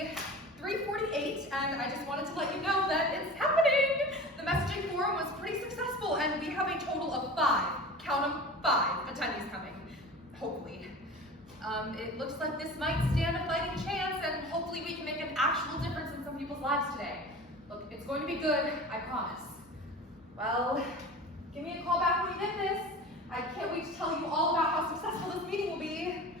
actually 3:48, and I just wanted to let you know that it's happening. The messaging forum was pretty successful, and we have a total of 5, count them, 5 attendees coming, hopefully. It looks like this might stand a fighting chance, and hopefully we can make an actual difference in some people's lives today. Look, it's going to be good, I promise. Well, give me a call back when you get this. I can't wait to tell you all about how successful this meeting will be.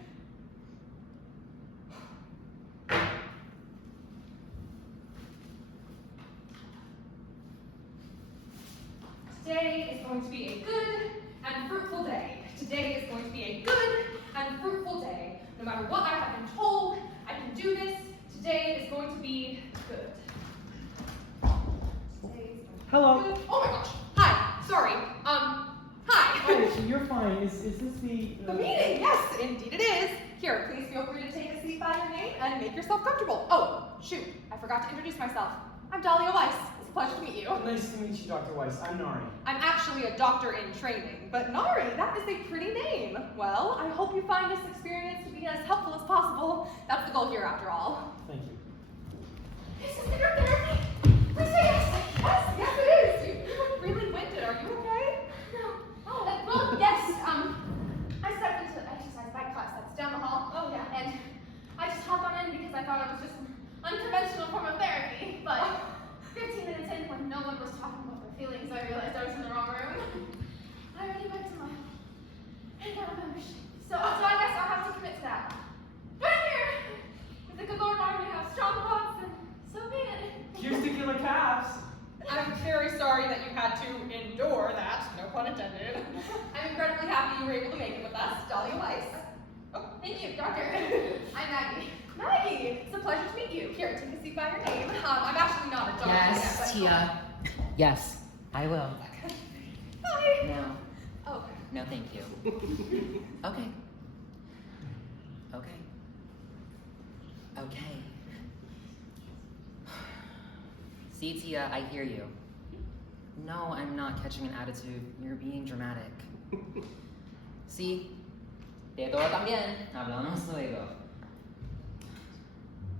Today is going to be a good and fruitful day. Today is going to be a good and fruitful day. No matter what I have been told, I can do this. Today is going to be good. Hello. Good. Oh my gosh. Hi. Sorry. Hi. Oh, so you're fine. Is this the... The meeting, yes, indeed it is. Here, please feel free to take a seat by your name and make yourself comfortable. Oh, shoot, I forgot to introduce myself. I'm Weiss. It's a pleasure to meet you. Nice to meet you, Dr. Weiss. I'm Nari. I'm actually a doctor in training, but Nari, that is a pretty name. Well, I hope you find this experience to be as helpful as possible. That's the goal here, after all. Thank you. Is this your therapy? Please say yes. Yes, it is. You look really winded. Are you okay? No. Oh, well, yes. I stepped into the exercise bike class that's down the hall. Oh, yeah. And I just hopped on in because I thought it was just an unconventional form of therapy. But 15 minutes in, when no one was talking about their feelings, I realized I was in the wrong room. I already went to my got a membership. So I guess I'll have to commit to that. But I'm here. If the good Lord wanted me to have strong thoughts, then so be it. Here's to killer calves. I'm very sorry that you had to endure that, no pun intended. I'm incredibly happy you were able to make it with us, Weiss. Oh, thank you, doctor. I'm Maggie. Maggie, it's a pleasure to meet you. Here, take a seat by your name. I'm actually not a doctor Yes, yet, Tia. Yes, I will. Hi. No. Oh. No, thank you. Okay. Okay. Okay. See, Tia, I hear you. No, I'm not catching an attitude. You're being dramatic. See? De todo también. Hablamos luego.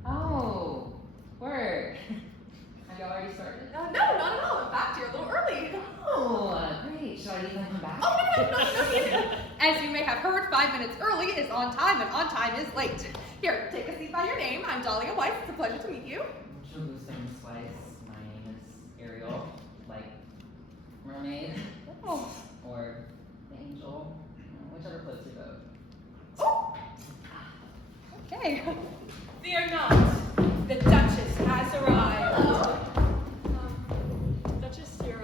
Oh, word. Have you already started? No, not at all. In fact, you're a little early. Oh, great. Should I even come back? Oh, no. As you may have heard, 5 minutes early is on time, and on time is late. Here, take a seat by your name. I'm Weiss. It's a pleasure to meet you. Julian Weiss. My name is Ariel, like mermaid. Oh. Or angel. Whichever floats your boat. Oh. Okay. Fear not. The Duchess has arrived. Hello. Duchess, you're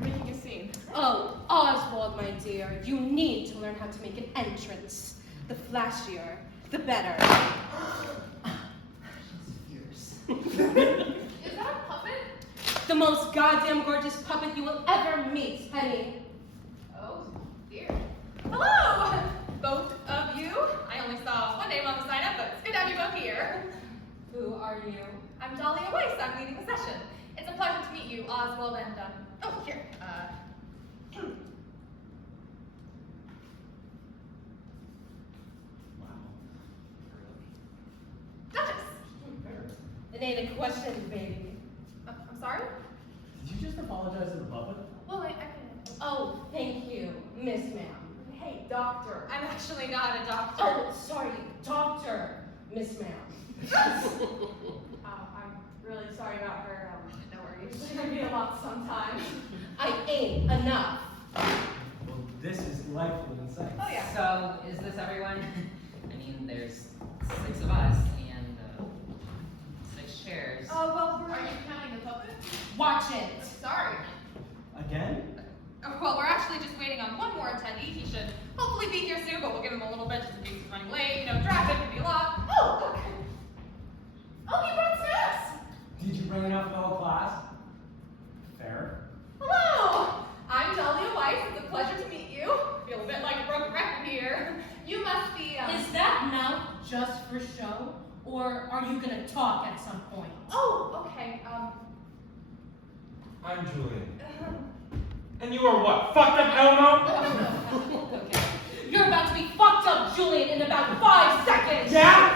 making a scene. Oh, Oswald, my dear, you need to learn how to make an entrance. The flashier, the better. She's fierce. Is that a puppet? The most goddamn gorgeous puppet you will ever meet, Penny. Oh, dear. Hello, both of you. I only saw one name on the sign up, but it's good to have you both here. Who are you? I'm Weiss. I'm leading the session. It's a pleasure to meet you, Oswald, and, oh, here, Duchess. It ain't a question, baby. I'm sorry? Did you just apologize to the puppet? Well, I can... Oh, thank you, Miss Ma'am. Hey, doctor. I'm actually not a doctor. Oh, sorry, Doctor, Miss Ma'am. I'm really sorry about her. No worries. She can be a lot sometimes. I ain't enough. Well, this is delightful insight. Oh, yeah. So, is this everyone? I mean, there's 6 of us and 6 chairs. Oh, well, are you counting the puppet? Watch it. Sorry. Again? Well, we're actually just waiting on one more attendee. He should hopefully be here soon, but we'll give him a little bit just in case he's running late. You know, traffic can be a lot. Oh, look. Oh, he brought snacks. Did you bring enough for the whole class? Fair. Hello. I'm Weiss. It's a pleasure to meet you. Feel a bit like a broken record here. You must be, Is that mouth just for show, or are you gonna talk at some point? Oh, okay. I'm Julian. And you are what? Fucked up Elmo? Okay. You're about to be fucked up, Julian, in about 5 seconds! Yeah?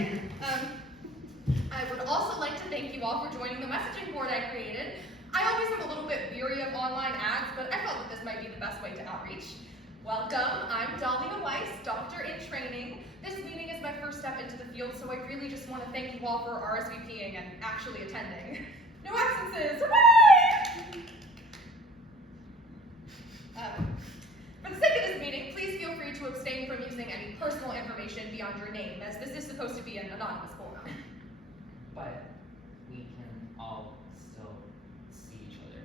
I would also like to thank you all for joining the messaging board I created. I always am a little bit weary of online ads, but I felt that this might be the best way to outreach. Welcome, I'm Weiss, doctor in training. This meeting is my first step into the field, so I really just want to thank you all for RSVPing and actually attending. No absences, hooray! For the sake of this meeting, please feel free to abstain from using any personal information beyond your name, as this is supposed to be an anonymous forum. But we can all still see each other.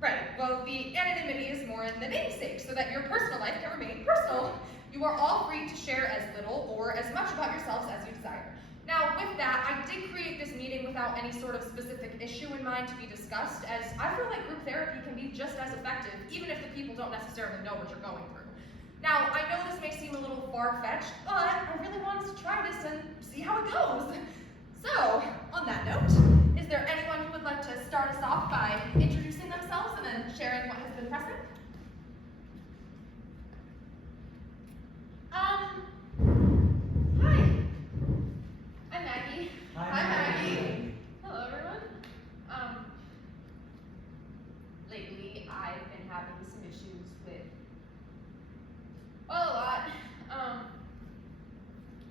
Right, well, the anonymity is more in the namesake, so that your personal life can remain personal. You are all free to share as little or as much about yourselves as you desire. Now, with that, I did create this meeting without any sort of specific issue in mind to be discussed, as I feel like group therapy can be just as effective, even if the people don't necessarily know what you're going through. Now, I know this may seem a little far-fetched, but I really wanted to try this and see how it goes. So, on that note, is there anyone who would like to start us off by introducing themselves and then sharing what has been present? Hi. I'm Maggie. Hi, Maggie. Hello, everyone. Lately, I've been having some issues with, well, a lot.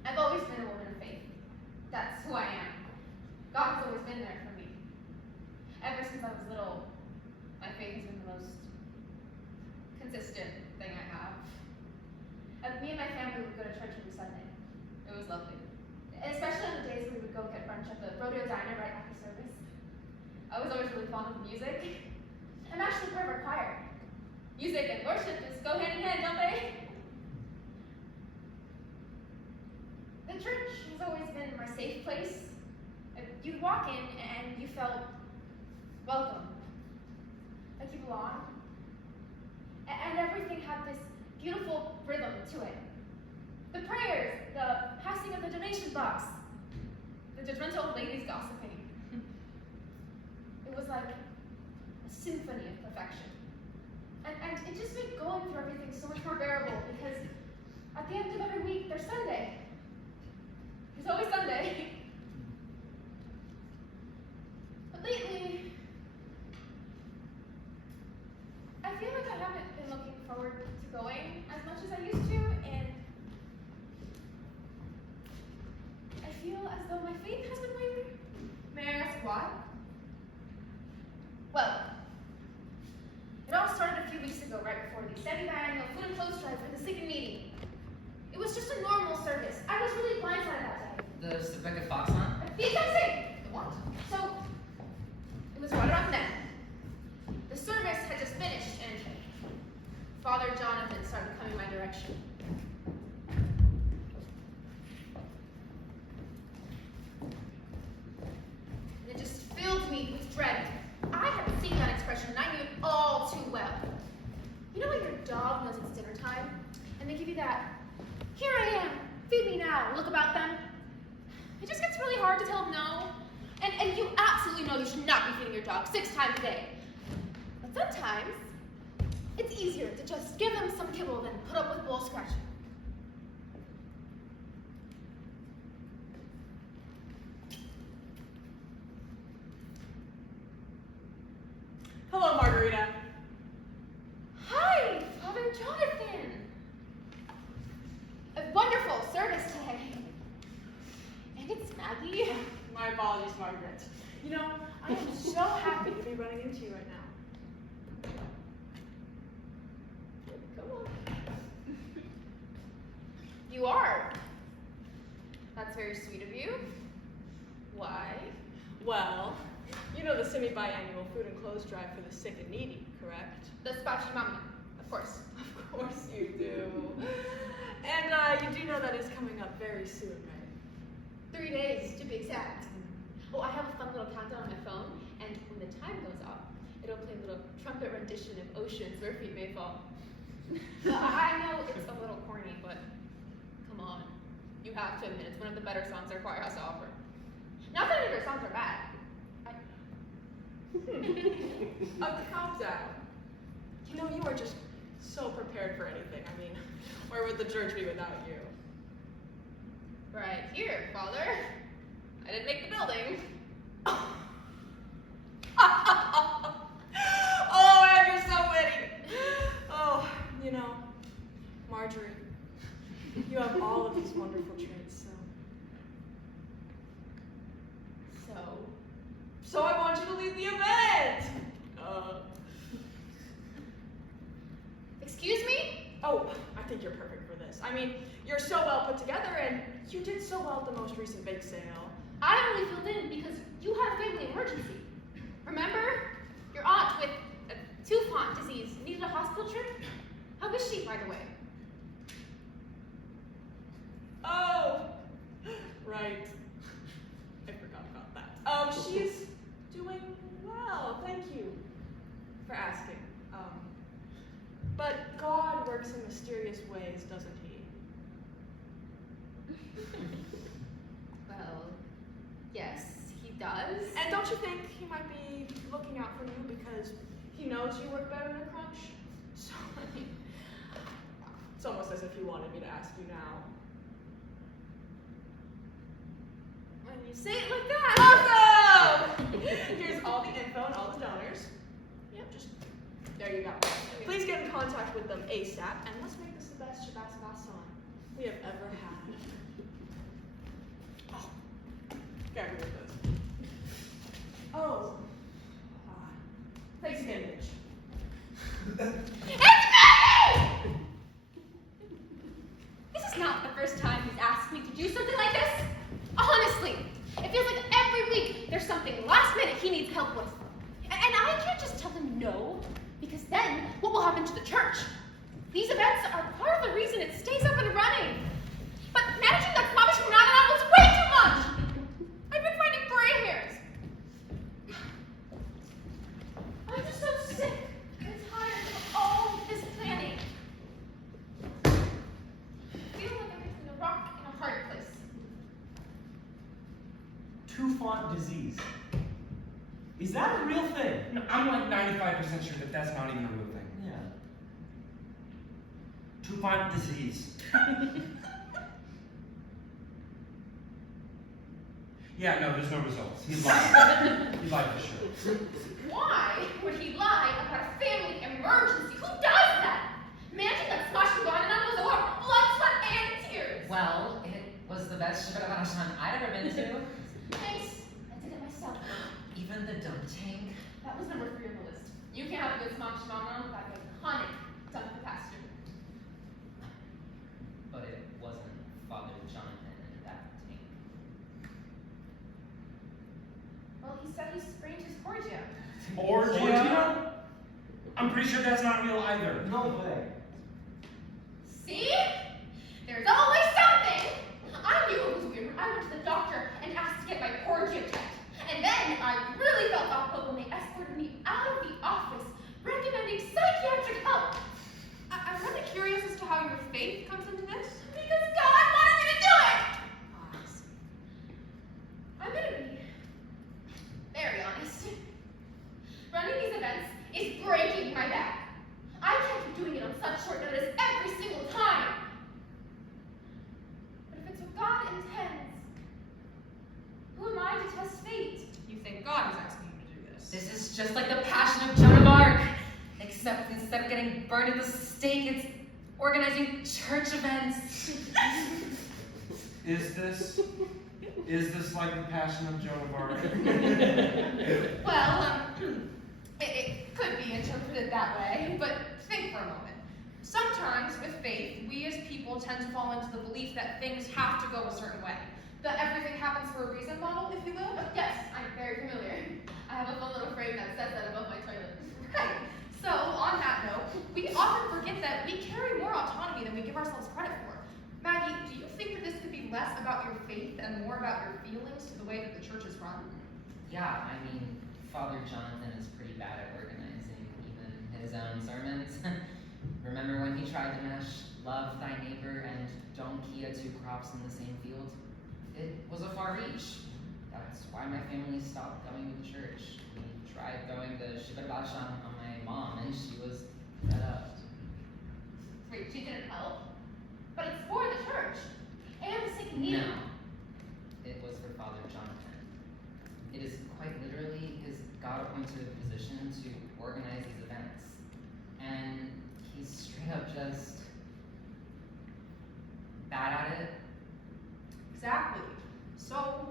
I've always been a woman of faith. That's who I am. God's always been there for me. Ever since I was little, my faith has been the most consistent thing I have. Me and my family would go to church every Sunday. It was lovely. Especially on the days we would go get brunch at the rodeo diner right after service. I was always really fond of music. I'm actually part of our choir. Music and worship just go hand in hand, don't they? The church has always been my safe place. You'd walk in and you felt welcome, like you belong. And everything had this beautiful rhythm to it. The prayers, the passing of the donation box, the judgmental old ladies gossiping. It was like a symphony of perfection. And it just made going through everything so much more bearable, because at the end of every week, there's Sunday. There's always Sunday. But lately, I feel like I haven't been looking forward to going as much as I used to, and I feel as though my faith has been wavering. May I ask why? Well, it all started a few weeks ago, right before the semi-biannual food and clothes drive for the sick and needy. It was just a normal service. I was really blindsided that day. The Vega Fox hunt? The exact same. The what? So, it was right around then. The service had just finished, and Father Jonathan started coming my direction. And it just filled me with dread. I had seen that expression, and I knew it all too well. You know when your dog knows it's dinner time, and they give you that, "Here I am, feed me now," look about them? It just gets really hard to tell them no. And you absolutely know you should not be feeding your dog 6 times a day. But sometimes, it's easier to just give them some kibble than put up with bowl scratching. Hello, Margarita. Hi, Father Jonathan. A wonderful service today. And it's Maggie. My apologies, Margaret. You know, I am so happy to be running into you right now. Come on. You are. That's very sweet of you. Why? Well, you know the semi-biannual food and clothes drive for the sick and needy, correct? The Spouchy Mommy, of course. Of course you do. And you do know that is coming up very soon, right? 3 days, to be exact. Oh, I have a fun little countdown on my phone, and when the time goes up, it'll play a little trumpet rendition of Oceans Where Feet May Fall. I know it's a little corny, but come on. You have to admit, it's one of the better songs our choir has to offer. Not that any of your songs are bad. A countdown. You know, you are just so prepared for anything. I mean, where would the church be without you? Right here, Father. I didn't make the building. Oh, Anne, you're so witty. Oh, you know, Marjorie, you have all of these wonderful traits, so I want you to lead the event. Excuse me? Oh, I think you're perfect for this. I mean, you're so well put together, and you did so well at the most recent bake sale. I only filled in because you had a family emergency. Remember? Your aunt with a Tufant disease needed a hospital trip? How is she, by the way? Oh, right. I forgot about that. She's doing well, thank you for asking. But God works in mysterious ways, doesn't he? Well, yes, he does. And don't you think he might be looking out for you because he knows you work better in a crunch? So, I mean, it's almost as if he wanted me to ask you now. When you say it like that. Awesome! Here's all the info and all the donors. Yep, just, there you go. Please get in contact with them ASAP, and let's make this the best Shabbat Basson we have ever had. Oh, gotta agree with this. Oh, thanks again, Mitch. This is not the first time he's asked me to do something like this. Honestly, it feels like every week there's something last minute he needs help with. And I can't just tell him no, because then what will happen to the church? These events are part of the reason it stays up and running. But managing that snobbish phenomenon was way too much. I've been finding gray hairs. I'm just so sick and tired of all this planning. I feel like I'm between a rock and a hard place. Tufant disease. Is that a real thing? No, I'm like 95% sure that that's not even a real thing. Yeah. Tufant disease. Yeah, no, there's no results. He lied. He lied for sure. Why would he lie about a family emergency? Who does that? Managing that smashing phenomenon was a lot of blood, sweat, and tears. Well, it was the best Shabbat I'd ever been to. Thanks. I did it myself. Even the dumping. That was number 3 on the list. You can't have a good smash phenomenon without an iconic dunk pasture. But it wasn't Father Jonathan in that tank. Well, he said he sprained his cordia. Ortega? I'm pretty sure that's not real either. No way. See? There's always something! I knew it was weird when I went to the doctor and asked to get my cordia checked. And then I really felt awful when they escorted me out of the office, recommending psychiatric help. I'm really curious as to how your faith comes into this. Because God wanted me to do it! I'm gonna be very honest. Running these events is breaking my back. I can't keep doing it on such short notice every single time. But if it's what God intends, who am I to test fate? You think God is asking you to do this? This is just like the Passion of Joan of Arc. Except instead of getting burned at the stake, it's organizing church events. Is this like the Passion of Joan of Arc? Well, it could be interpreted that way, but think for a moment. Sometimes with faith, we as people tend to fall into the belief that things have to go a certain way. That everything happens for a reason model, if you will. Yes, I'm very familiar. I have a fun little frame that says that above my toilet. Right. So, on that note, we often forget that we carry more autonomy than we give ourselves credit for. Maggie, do you think that this could be less about your faith and more about your feelings to the way that the church is run? Yeah, I mean, Father Jonathan is pretty bad at organizing even his own sermons. Remember when he tried to mesh love thy neighbor and don't kill 2 crops in the same field? It was a far reach. That's why my family stopped going to the church. We tried going to Shabbat Bashan on my mom, and she was fed up. Wait, she didn't help? But it's for the church. And the sick and needy. No,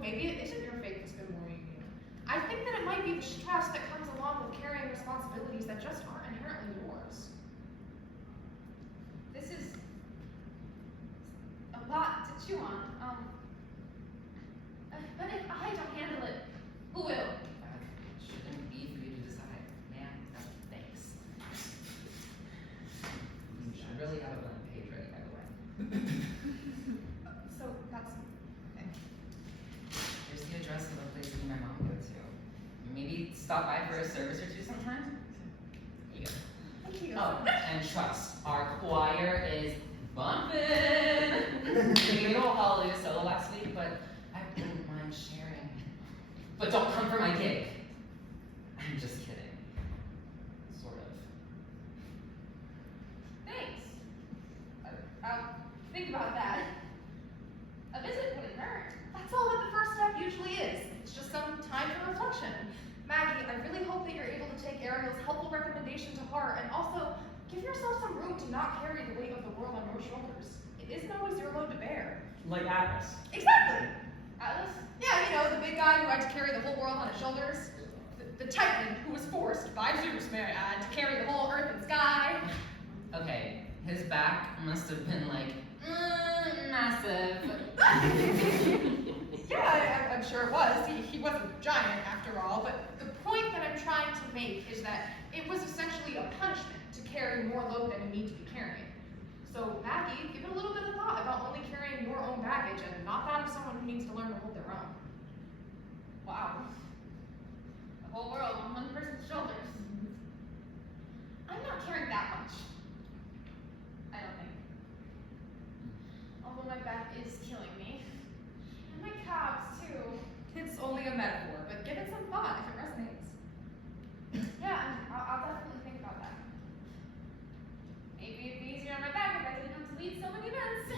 maybe it isn't your fate that's been worrying you. I think that it might be the stress that comes along with carrying responsibilities that just aren't inherently yours. This is a lot to chew on. But if I don't handle it, who will? It shouldn't be for you to decide. Yeah, thanks. You should really have a blank page ready, by the way. So that's okay. Here's the address of a place me and my mom go to. Maybe stop by for a service or two sometime? Here you go. Thank you. Oh, and trust, our choir is bumpin'. We did a little hallelujah solo last week, but I wouldn't mind sharing. But don't come for my gig. I'm just kidding. Sort of. Thanks. I'll think about that. A visit wouldn't hurt. That's all that the first step usually is. It's just some time for reflection. Maggie, I really hope that you're able to take Ariel's helpful recommendation to heart and also give yourself some room to not carry the weight of the world on your shoulders. It isn't always your load to bear. Like Atlas. Exactly. Atlas? Yeah, you know, the big guy who had to carry the whole world on his shoulders. The Titan who was forced, by Zeus, may I add, to carry the whole earth and sky. Okay, his back must have been like, massive. Yeah, I'm sure it was. He wasn't giant after all, but the point that I'm trying to make is that it was essentially a punishment to carry more load than you need to be carrying. So Maggie, give it a little bit of thought about only carrying your own baggage and not that of someone who needs to learn to hold their own. Wow. The whole world on one person's shoulders. I'm not carrying that much. I don't think. Although my back is killing me. And my calves, too. It's only a metaphor, but give it some thought if it resonates. Yeah, I'll definitely think about that. Maybe it'd be easier on my back if I didn't have to lead so many events.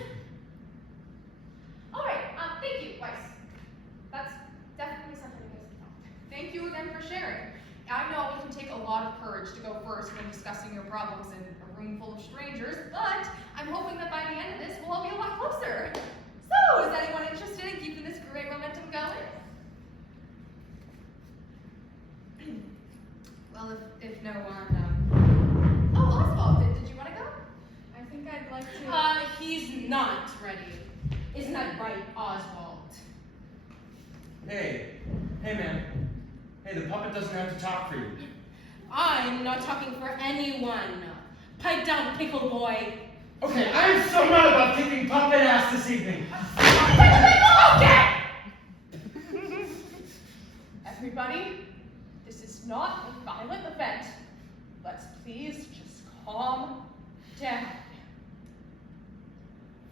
Alright, thank you, Weiss. That's definitely something to know. Thank you again for sharing. I know it can take a lot of courage to go first when discussing your problems in a room full of strangers, but I'm hoping that by the end of this, we'll all be a lot closer. So, is anyone interested in keeping this great momentum going? Well, if no one, Oh, Oswald, did you want to go? I think I'd like to. He's not ready. Isn't that right, Oswald? Hey, man. Hey, the puppet doesn't have to talk for you. I'm not talking for anyone. Pipe down, pickle boy. Okay, I'm so mad about kicking puppet ass this evening. Okay! Everybody, this is not a violent event. Let's please just calm down.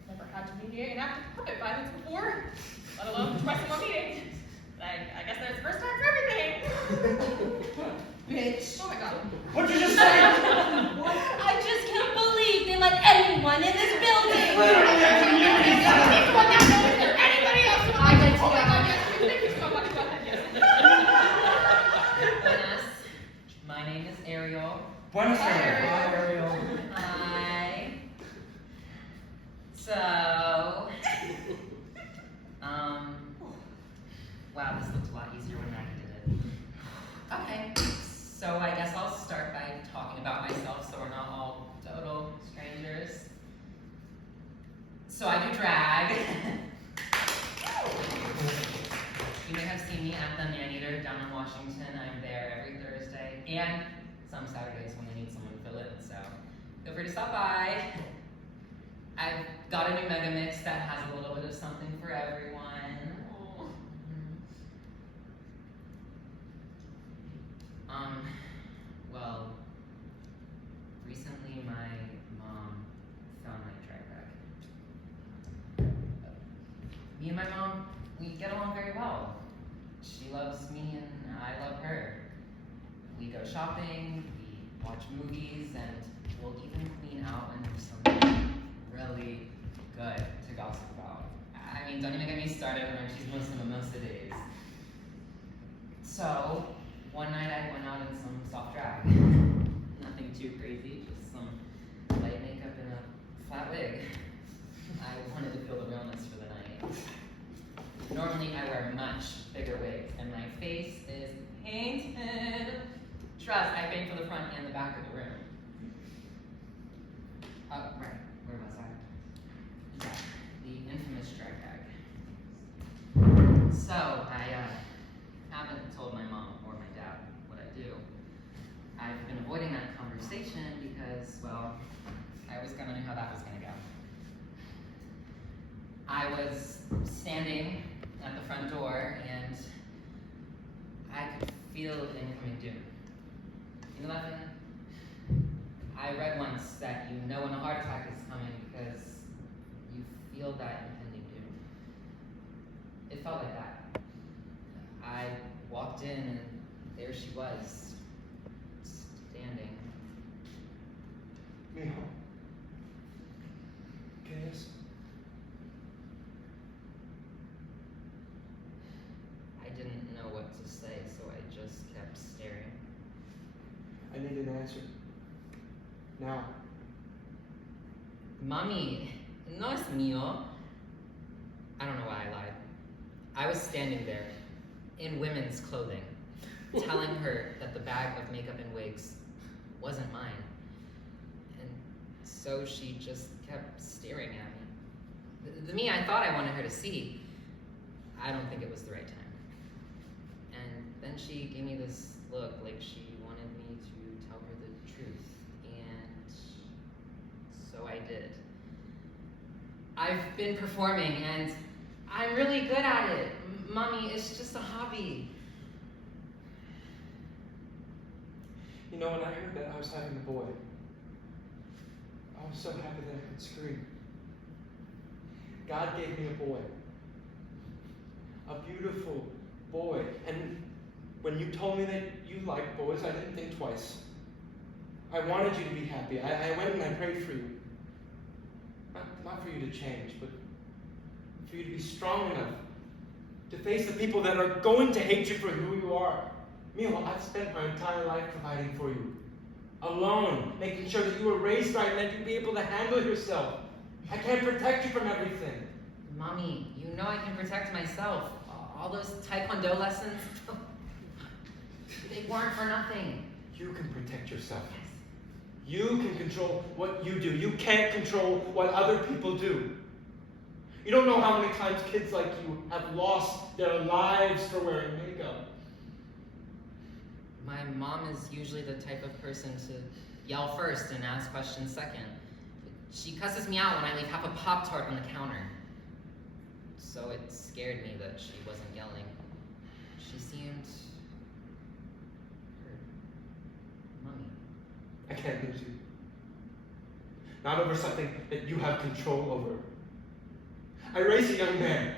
Never had to mediate an act of puppet violence before, let alone twice in one meeting. I guess there's a first time for everything. Bitch. Oh my god. What'd you just say? I just can't believe they let anyone in this building. Literally, I can hear you. Anybody else? Oh my god, yes. Thank you so much. Go ahead, yes. Buenas. My name is Ariel. Buenos Hi, Aires. Ariel. Hi. So, wow, this looks a lot easier when Maggie did it. Okay. So I guess I'll start by talking about myself so we're not all total strangers. So I do drag. You may have seen me at the Man-Eater down in Washington. I'm there every Thursday and some Saturdays when they need someone to fill in, so feel free to stop by. I've got a new mega mix that has a little bit of something for everyone. Well, recently my mom found my track bag. Me and my mom, we get along very well. She loves me and I love her. We go shopping, we watch movies, and we'll even clean out when there's something really good to gossip about. I mean, don't even get me started when she's mostly mimosa days. So, one night I went out in some soft drag. Nothing too crazy, just some light makeup and a flat wig. I wanted to feel the realness for the night. Normally I wear much bigger wigs, and my face is painted. Trust, I paint for the front and the back of the room. Oh, right, where was I? Yeah, the infamous drag bag. So, I haven't told my mom or my dad what I do. I've been avoiding that conversation because, well, I was gonna know how that was gonna go. I was standing at the front door and I could feel the incoming doom. You know that feeling? I read once that you know when a heart attack is coming because you feel that impending doom. It felt like that. I walked in and there she was, standing. Mijo. ¿Qué es? I didn't know what to say, so I just kept staring. I need an answer. Now. Mommy, no es mío. I don't know why I lied. I was standing there, in women's clothing, telling her that the bag of makeup and wigs wasn't mine. And so she just kept staring at me. The me I thought I wanted her to see, I don't think it was the right time. And then she gave me this look like she wanted me to tell her the truth. And so I did. I've been performing and I'm really good at it. Mommy, it's just a hobby. You know, when I heard that I was having a boy, I was so happy that I could scream. God gave me a boy. A beautiful boy. And when you told me that you liked boys, I didn't think twice. I wanted you to be happy. I went and I prayed for you. Not for you to change, but for you to be strong enough to face the people that are going to hate you for who you are. Mijo, I've spent my entire life providing for you. Alone, making sure that you were raised right and that you'd be able to handle yourself. I can't protect you from everything. Mommy, you know I can protect myself. All those taekwondo lessons, they weren't for nothing. You can protect yourself. Yes. You can control what you do. You can't control what other people do. You don't know how many times kids like you have lost their lives for wearing makeup. My mom is usually the type of person to yell first and ask questions second. She cusses me out when I leave half a Pop-Tart on the counter. So it scared me that she wasn't yelling. She seemed hurt. Mommy. I can't lose you. Not over something that you have control over. I raised a young man.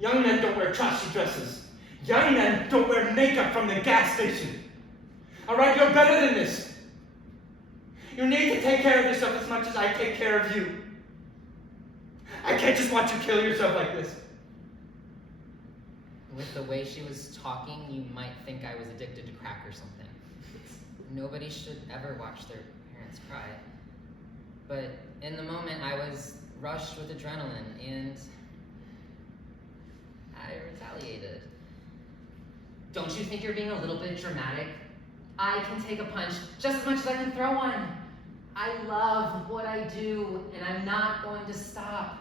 Young men don't wear trashy dresses. Young men don't wear makeup from the gas station. All right, you're better than this. You need to take care of yourself as much as I take care of you. I can't just watch you kill yourself like this. With the way she was talking, you might think I was addicted to crack or something. Nobody should ever watch their parents cry. But in the moment, I was rushed with adrenaline, and I retaliated. Don't you think you're being a little bit dramatic? I can take a punch just as much as I can throw one. I love what I do, and I'm not going to stop.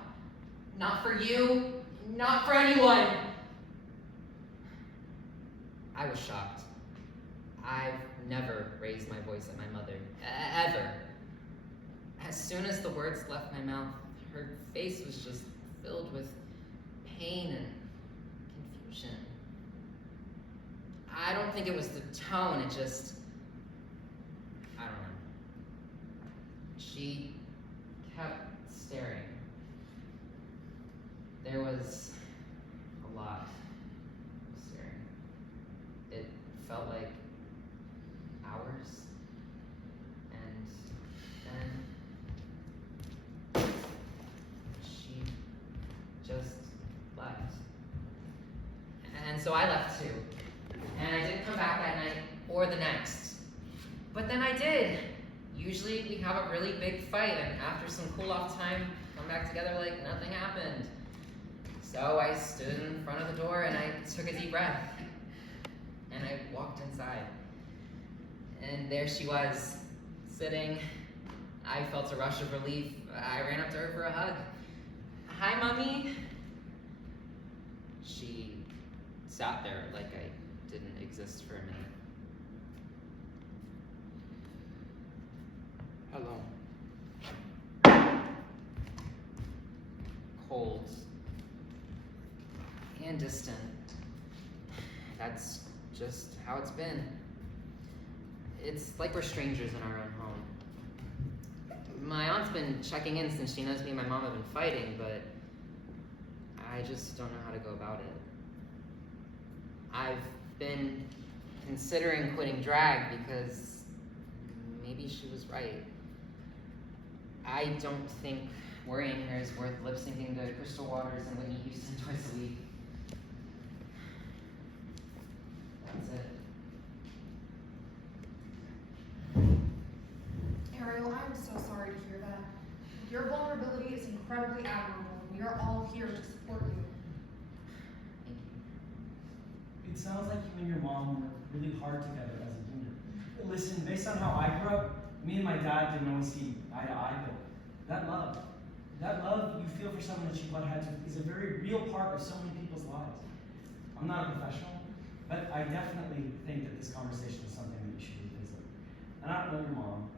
Not for you, not for anyone. I was shocked. I've never raised my voice at my mother, ever. As soon as the words left my mouth, her face was just filled with pain and confusion. I don't think it was the tone, it just, I don't know. She kept staring. There was a lot of staring. It felt like hours. And then she just left. And so I left too. And I didn't come back that night or the next. But then I did. Usually we have a really big fight, and after some cool off time, come back together like nothing happened. So I stood in front of the door and I took a deep breath. And I walked inside. And there she was, sitting. I felt a rush of relief. I ran up to her for a hug. Hi, Mommy. She sat there like I didn't exist for a minute. Hello. Cold. And distant. That's just how it's been. It's like we're strangers in our own home. My aunt's been checking in since she knows me and my mom have been fighting, but I just don't know how to go about it. I've been considering quitting drag because maybe she was right. I don't think worrying her is worth lip syncing to Crystal Waters and Whitney Houston twice a week. That's it. Ariel, I'm so sorry to hear that. Your vulnerability is incredibly admirable. We are all here to support you. Thank you. It sounds like you and your mom worked really hard together as a unit. Listen, based on how I grew up, me and my dad didn't always see eye to eye, but that love you feel for someone that you butt heads with is a very real part of so many people's lives. I'm not a professional, but I definitely think that this conversation is something that you should revisit. And I don't know your mom,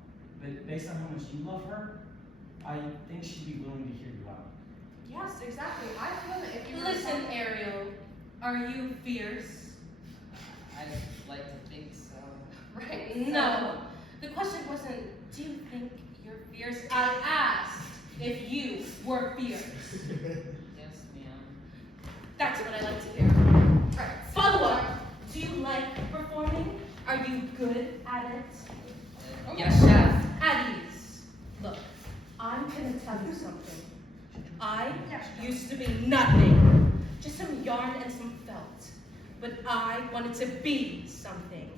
but based on how much you love her, I think she'd be willing to hear you out. Yes, exactly. I feel that if you were Listen, Ariel, are you fierce? I'd like to think so. right. No. The question wasn't, do you think you're fierce? I asked if you were fierce. Yes, ma'am. That's what I like to hear. Right. Follow up. Do you like performing? Are you good at it? Yes, chef. At ease. Look, I'm gonna tell you something. I used to be nothing. Just some yarn and some felt. But I wanted to be something.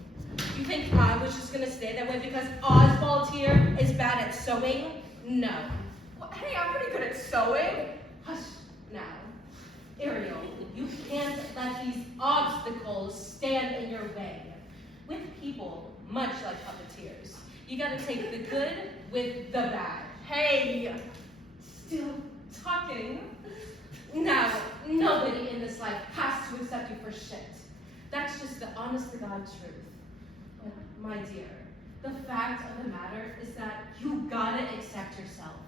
You think I was just gonna stay that way because Oswald here is bad at sewing? No. Well, hey, I'm pretty good at sewing. Hush now. Ariel, you can't let these obstacles stand in your way. With people, much like puppeteers, you gotta take the good with the bad. Hey. Still talking? Now, nobody in this life has to accept you for shit. That's just the honest to God truth. But my dear, the fact of the matter is that you gotta accept yourself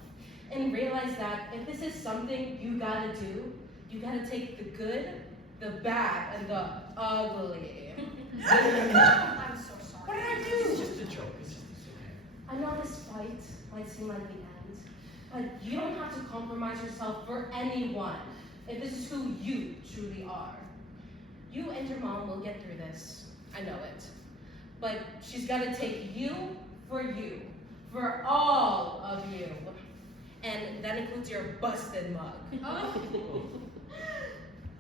and realize that if this is something you gotta do, you gotta take the good, the bad, and the ugly. I'm so sorry. What did I do? It's just a joke. It's just I know this fight might seem like the end, but you don't have to compromise yourself for anyone if this is who you truly are. You and your mom will get through this. I know it. But she's got to take you, for all of you. And that includes your busted mug. Oh.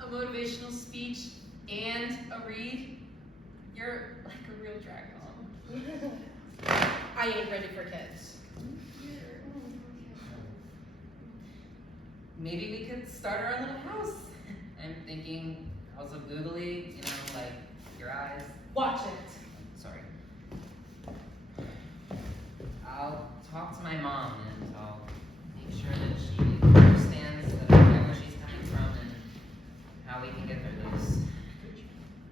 A motivational speech and a read. You're like a real drag mom. I ain't ready for kids. Maybe we could start our own little house. I'm thinking also googly, you know, like your eyes. Watch it. Sorry. I'll talk to my mom and I'll make sure that she understands that I get where she's coming from and how we can get through this.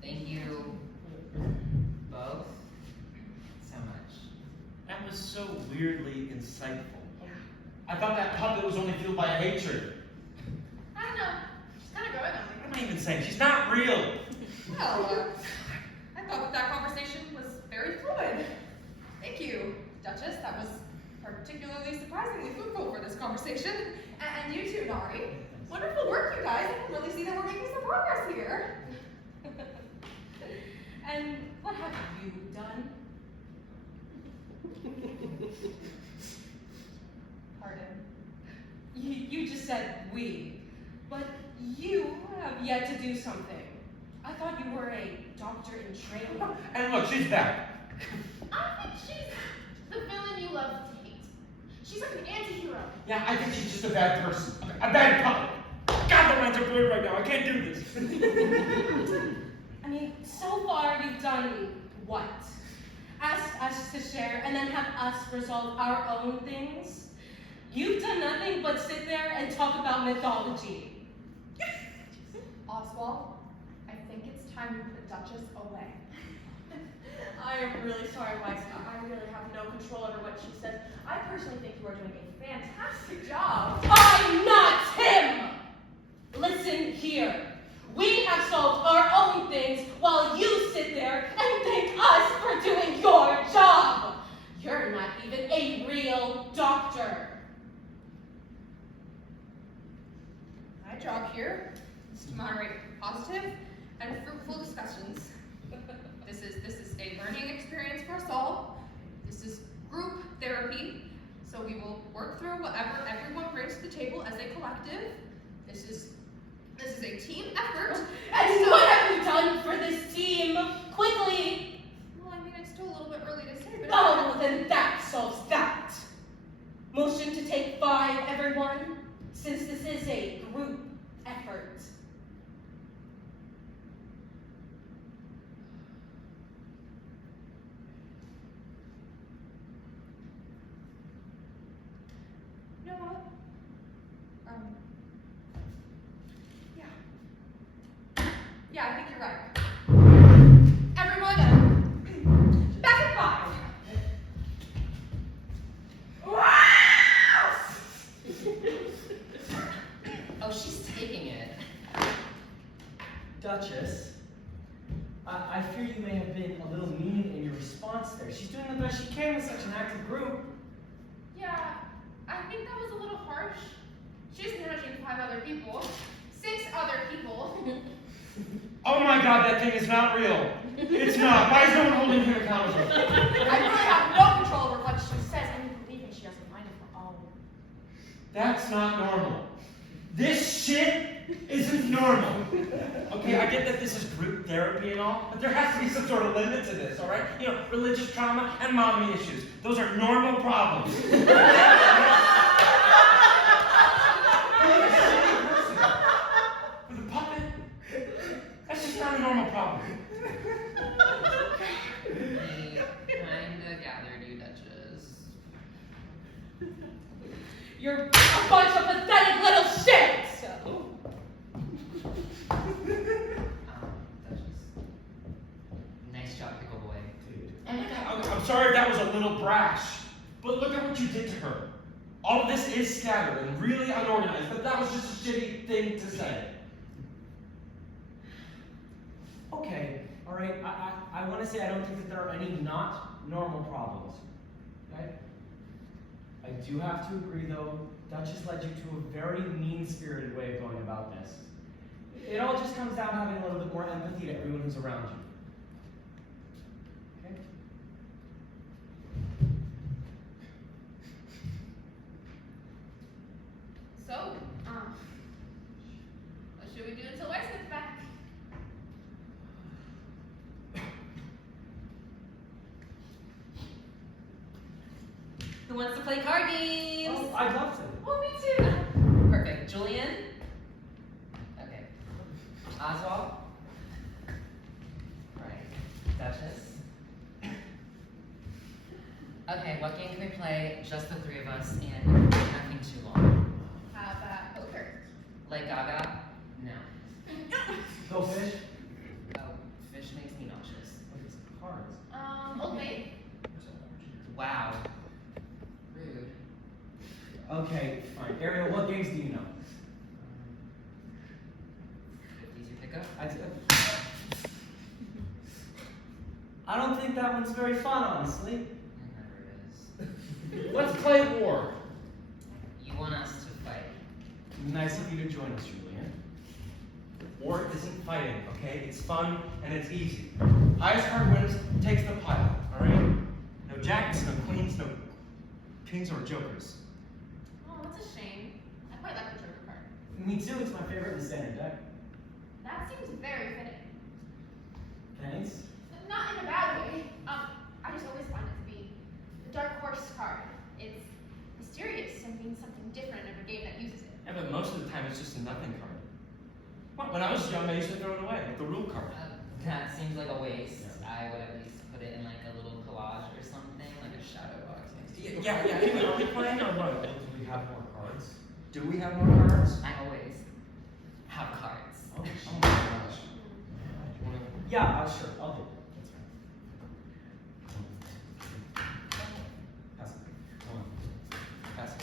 Thank you both so much. That was so weirdly insightful. I thought that puppet was only fueled by hatred. I don't know. She's kind of going on What am I even saying? She's not real. Well, I thought that conversation was very fluid. Thank you, Duchess. That was particularly surprisingly fruitful for this conversation. And you too, Nari. Wonderful work, you guys. I can really see that we're making some progress here. And what have you done? Pardon. You just said we, but you have yet to do something. I thought you were a doctor in training. And look, she's back. I think she's the villain you love to hate. She's like an anti-hero. Yeah, I think she's just a bad person. A bad puppet. God, the lines are blurred right now. can't do this. I mean, so far you've done what? Asked us to share and then have us resolve our own things? You've done nothing but sit there and talk about mythology. Oswald, I think it's time you put Duchess away. I am really sorry, Weiss. I really have no control over what she says. I personally think you are doing a fantastic job. I'm not him! Listen here. We have solved our own things while you sit there and thank us for doing your job. You're not even a real doctor. My job here is to moderate positive and fruitful discussions. This is a learning experience for us all. This is group therapy, so we will work through whatever everyone brings to the table as a collective. This is a team effort. And what have you done for this team? Quickly! Well, I mean, it's still a little bit early to say, but Oh, then that solves that. Motion to take 5, everyone, since this is a group effort. you know what? Yeah, I think you're right. Everyone, back at 5. Oh, she's taking it. Duchess, I fear you may have been a little mean in your response there. She's doing the best she can with such an active group. Yeah, I think that was a little harsh. She's managing 5 other people. 6 other people. Oh my God, that thing is not real. It's not. Why is no one holding him accountable? I really have no control over what she says. I mean, believe me, she doesn't mind it for all. That's not normal. This shit isn't normal. Okay, I get that this is group therapy and all, but there has to be some sort of limit to this, all right? You know, religious trauma and mommy issues. Those are normal problems. With a puppet? That's just not a normal problem. We kinda gathered you, Duchess. You're a bunch of pathetic little shit! Duchess. Nice job, pickle boy. I'm sorry if that was a little brash, but look at what you did to her. All of this is scattered and really unorganized, but that was just a shitty thing to say. Okay, all right. I want to say I don't think that there are any not normal problems. Okay? I do have to agree, though, Duchess led you to a very mean-spirited way of going about this. It all just comes down to having a little bit more empathy to everyone who's around you. Okay? So, what should we do until Weiss gets back? Who wants to play card games? Oh, I'd love to. Oh, me too. Perfect. Julian? Okay. Oswald? Right. Duchess? Okay, what game can we play? Just the 3 of us and nothing too long. How about poker? Like Gaga? No. Go fish. Oh, fish makes me nauseous. Look, it's cards. Old Maid. Wow. Rude. Okay, fine. Ariel, what games do you know? 50s you pick up? I don't think that one's very fun, honestly. It never is. Let's play war. You want us to fight. Nice of you to join us, Julian. War isn't fighting, okay? It's fun and it's easy. Highest card wins, takes the pile, all right? No jacks, no queens, no kings or jokers. Oh, that's a shame. I quite like the Joker card. Me too, it's my favorite in the standard deck. That seems very fitting. Thanks. Not in a bad way. I just always find it to be the Dark Horse card. It's mysterious and means something different in every game that uses it. Yeah, but most of the time it's just a nothing card. What? When I was young, I used to throw it away with the rule card. That seems like a waste. I would at least put it in like a little collage or something, like a shadow box. Yeah. Anyway, are we playing or what? Do we have more cards? Do we have more cards? I always have cards. Oh my gosh. Yeah, sure. I'll do it. That's fine. Pass it. Pass it.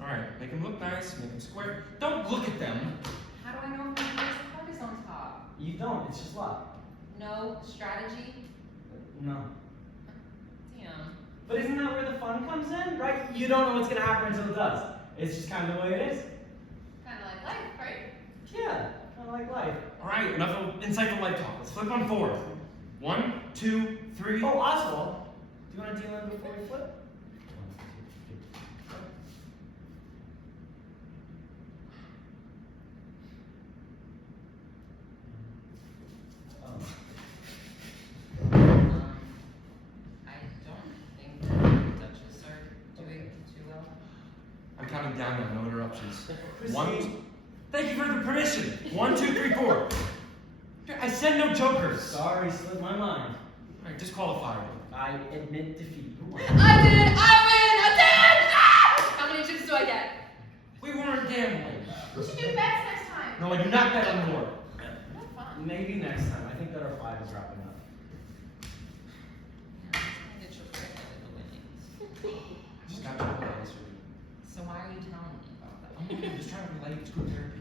All right, make them look nice, make them square. Don't look at them. How do I know if my card is on top? You don't. It's just luck. No strategy? No. Damn. But isn't that where the fun comes in, right? You don't know what's gonna happen until it does. It's just kind of the way it is. Kind of like life, right? Yeah, kind of like life. All right, enough of insightful life talk. Let's flip on 4. 1, 2, 3. Oh, Oswald, do you want to deal in before we flip? I don't think the Duchess are doing too well. I'm counting down now, no interruptions. Proceed. 1. Thank you for the permission. 1, 2, 3, 4. I said no jokers. Sorry, slipped my mind. All right, disqualified. I admit defeat. I did! I win! I did! Ah! How many chips do I get? We weren't gambling. We should do bets next time. No, I do not bet on the board. Have fun. Maybe next time. I think that our 5 is wrapping up. Yeah, I get your credit for the winnings. Just got to realize. So why are you telling me about that? I'm just trying to relate to group therapy.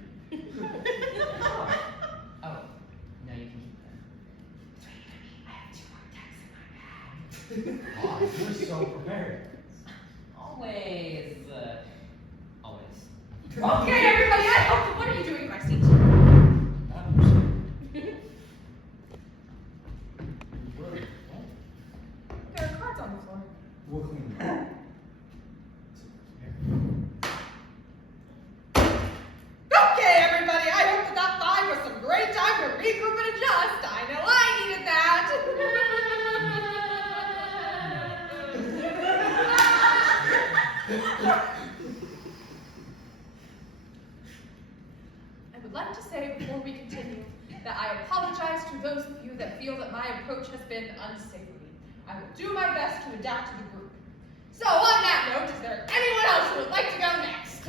Oh, no, you can keep them. I have 2 more decks in my bag. Oh, you're so prepared. Always. Always. Okay, everybody, I hope. What are you doing in my seat? There are cards on the floor. We'll clean them up. Okay, everybody, I hope that that 5 was some great time to regroup and adjust. I know I needed that. I would like to say before we continue that I apologize to those of you that feel that my approach has been unsavory. I will do my best to adapt to the group. So on that note, is there anyone else who would like to go next?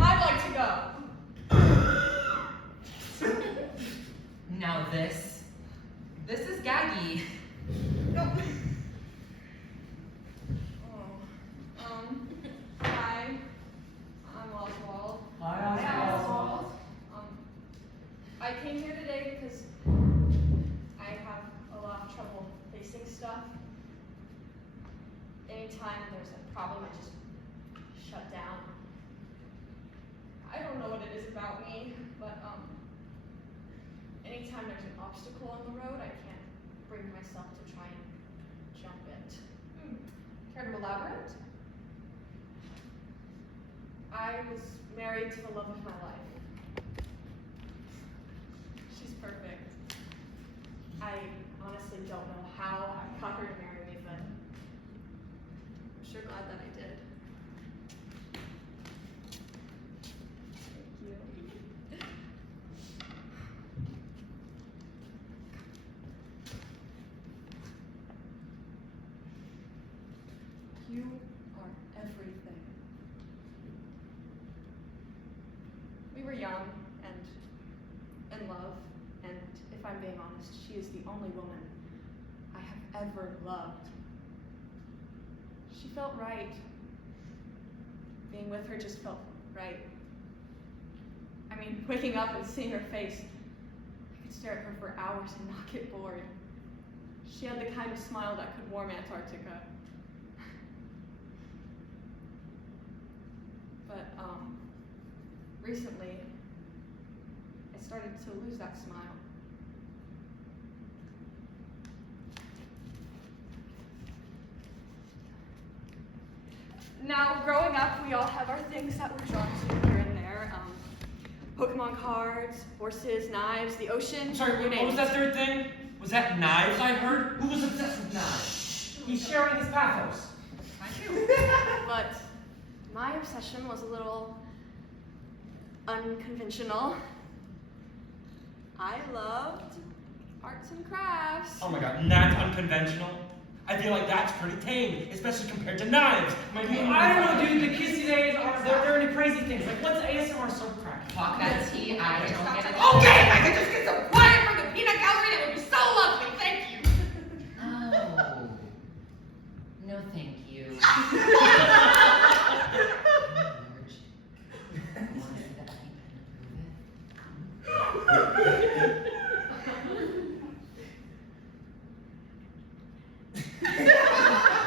I'd like to go. Now this is Gaggy. Hi, I'm Oswald. Hi, Oswald. I came here today because I have a lot of trouble facing stuff. Anytime there's a problem, I just shut down. I don't know what it is about me, but anytime there's an obstacle on the road, I can't bring myself to try and jump it. Care to elaborate? I was married to the love of my life. She's perfect. I honestly don't know how I got her to marry me, but I'm sure glad that I did. Thank you. You are everything. We were young and in love, and if I'm being honest, she is the only woman I have ever loved. She felt right. Being with her just felt right. I mean, waking up and seeing her face, I could stare at her for hours and not get bored. She had the kind of smile that could warm Antarctica. But recently, I started to lose that smile. Now, growing up, we all have our things that we're drawn to here and there. Pokemon cards, horses, knives, the ocean. I'm sorry, you what name was it. that third thing? Was that knives I heard? Who was obsessed with knives? He's sharing his pathos. I do. But my my obsession was a little unconventional. I loved arts and crafts. Oh my god, and that's unconventional? I feel like that's pretty tame, especially compared to knives. I don't know, dude. The kissy days they're into crazy things. Like, what's ASMR soap crack? Talk that tea, I don't get it. Okay, if I could just get some quiet from the peanut gallery, that would be so lovely. Thank you. Oh. No, thank you.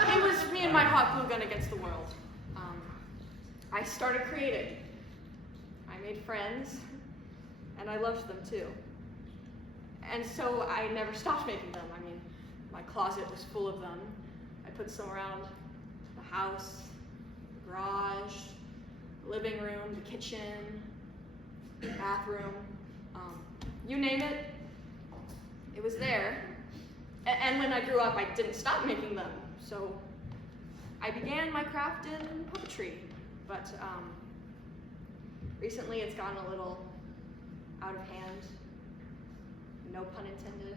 It was me and my hot glue gun against the world. I started creating. I made friends, and I loved them too. And so I never stopped making them. I mean, my closet was full of them. I put some around the house, the garage, the living room, the kitchen, the bathroom. You name it, it was there. And when I grew up, I didn't stop making them. So I began my craft in puppetry. But recently it's gotten a little out of hand. No pun intended.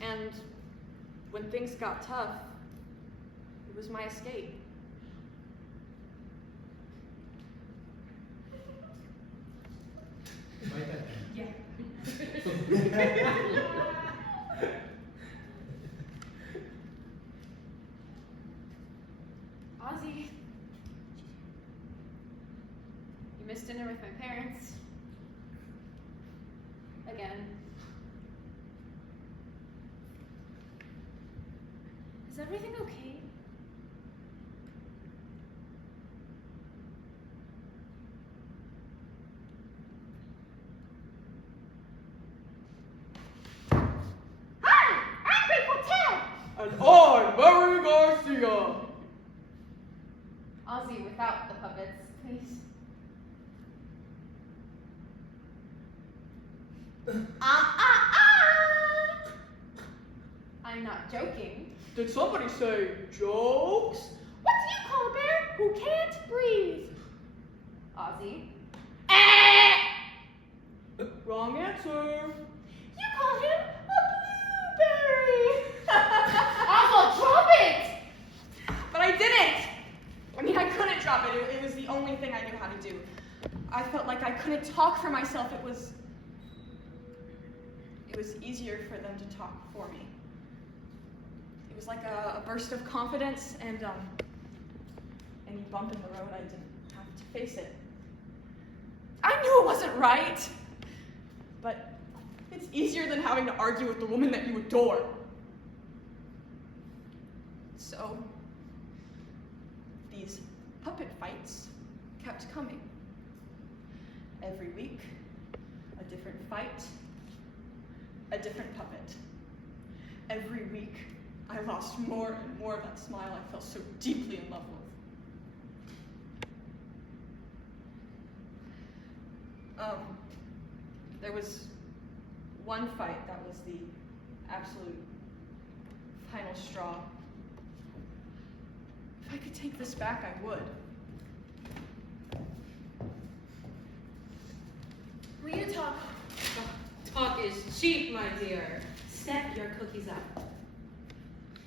And when things got tough, it was my escape. Write that down. Yeah. Ozzy, you missed dinner with my parents. Again. Is everything okay? And I'm Mary Garcia. Ozzy, without the puppets, please. I'm not joking. Did somebody say jokes? What do you call a bear who can't breathe? Ozzy. Wrong answer. You call him a blueberry. Oswald, drop it! But I didn't! I mean, I couldn't drop it. It was the only thing I knew how to do. I felt like I couldn't talk for myself. It was easier for them to talk for me. It was like a burst of confidence, and any bump in the road, I didn't have to face it. I knew it wasn't right, but it's easier than having to argue with the woman that you adore. So, these puppet fights kept coming. Every week, a different fight, a different puppet. Every week, I lost more and more of that smile I fell so deeply in love with. There was one fight that was the absolute final straw. If I could take this back, I would. Will you talk? Talk is cheap, my dear. Step your cookies up.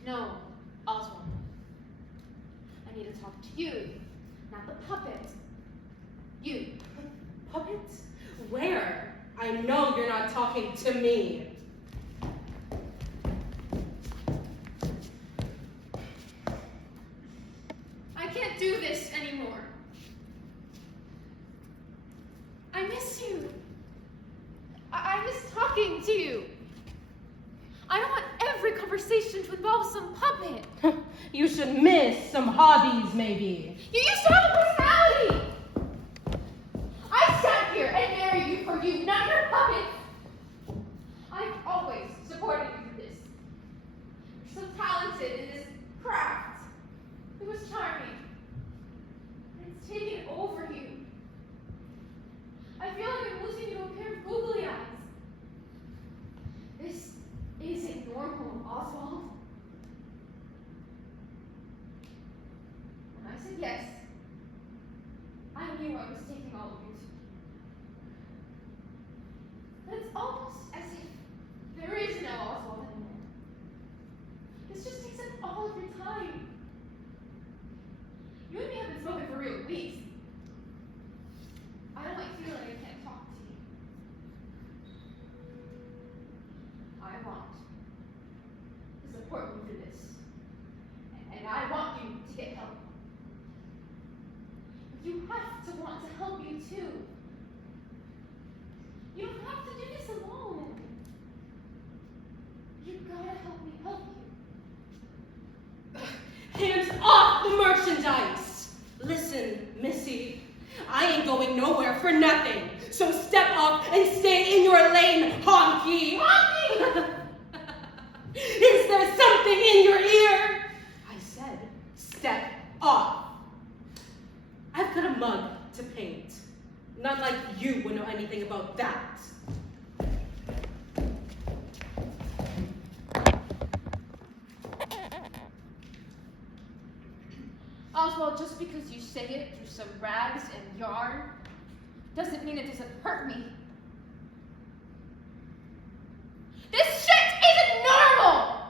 No, Oswald. I need to talk to you, not the puppet. You. Puppets? Where? I know you're not talking to me. I can't do this anymore. I miss you. I miss talking to you. I don't want every conversation to involve some puppet. You should miss some hobbies, maybe. You used to have a personality. I sat here and married you for you, not your puppet. I've always supported you for this. You're so talented in this craft. It was charming. And it's taken over you. I feel like I'm losing you to a pair of googly eyes. This isn't normal, Oswald. Yes. I knew I was taking all of you too. But it's almost as if there is no Oswald anymore. This just takes up all of your time. You and me haven't spoken for real weeks. I don't like feeling I can't talk to you. I want to support you through this. And I want you to get help. But you have to want to help you too. You don't have to do this alone. You gotta help me help you. Hands off the merchandise! Listen, Missy, I ain't going nowhere for nothing. So step off and stay in your lane, honky! Honky! Is there something in your ear? I said, step off. I've got a mug to paint. Not like you would know anything about that. Oswald, just because you say it through some rags and yarn doesn't mean it doesn't hurt me. This shit isn't normal!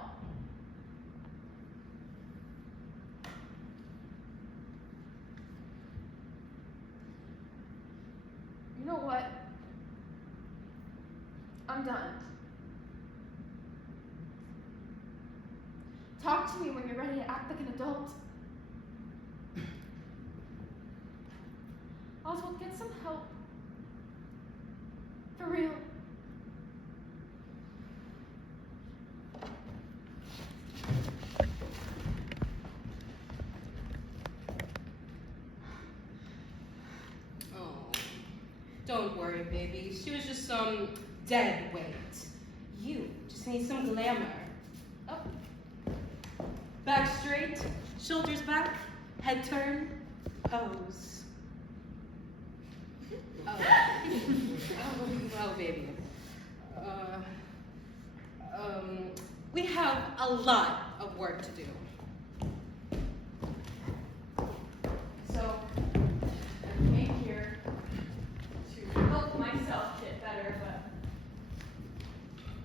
You know what? I'm done. Talk to me when you're ready to act like an adult. Oswald, get some help. For real. Oh, don't worry, baby. She was just some dead weight. You just need some glamour. Up. Back straight, shoulders back, head turn, pose. Oh, baby. We have a lot of work to do. So, I came here to help myself get better, but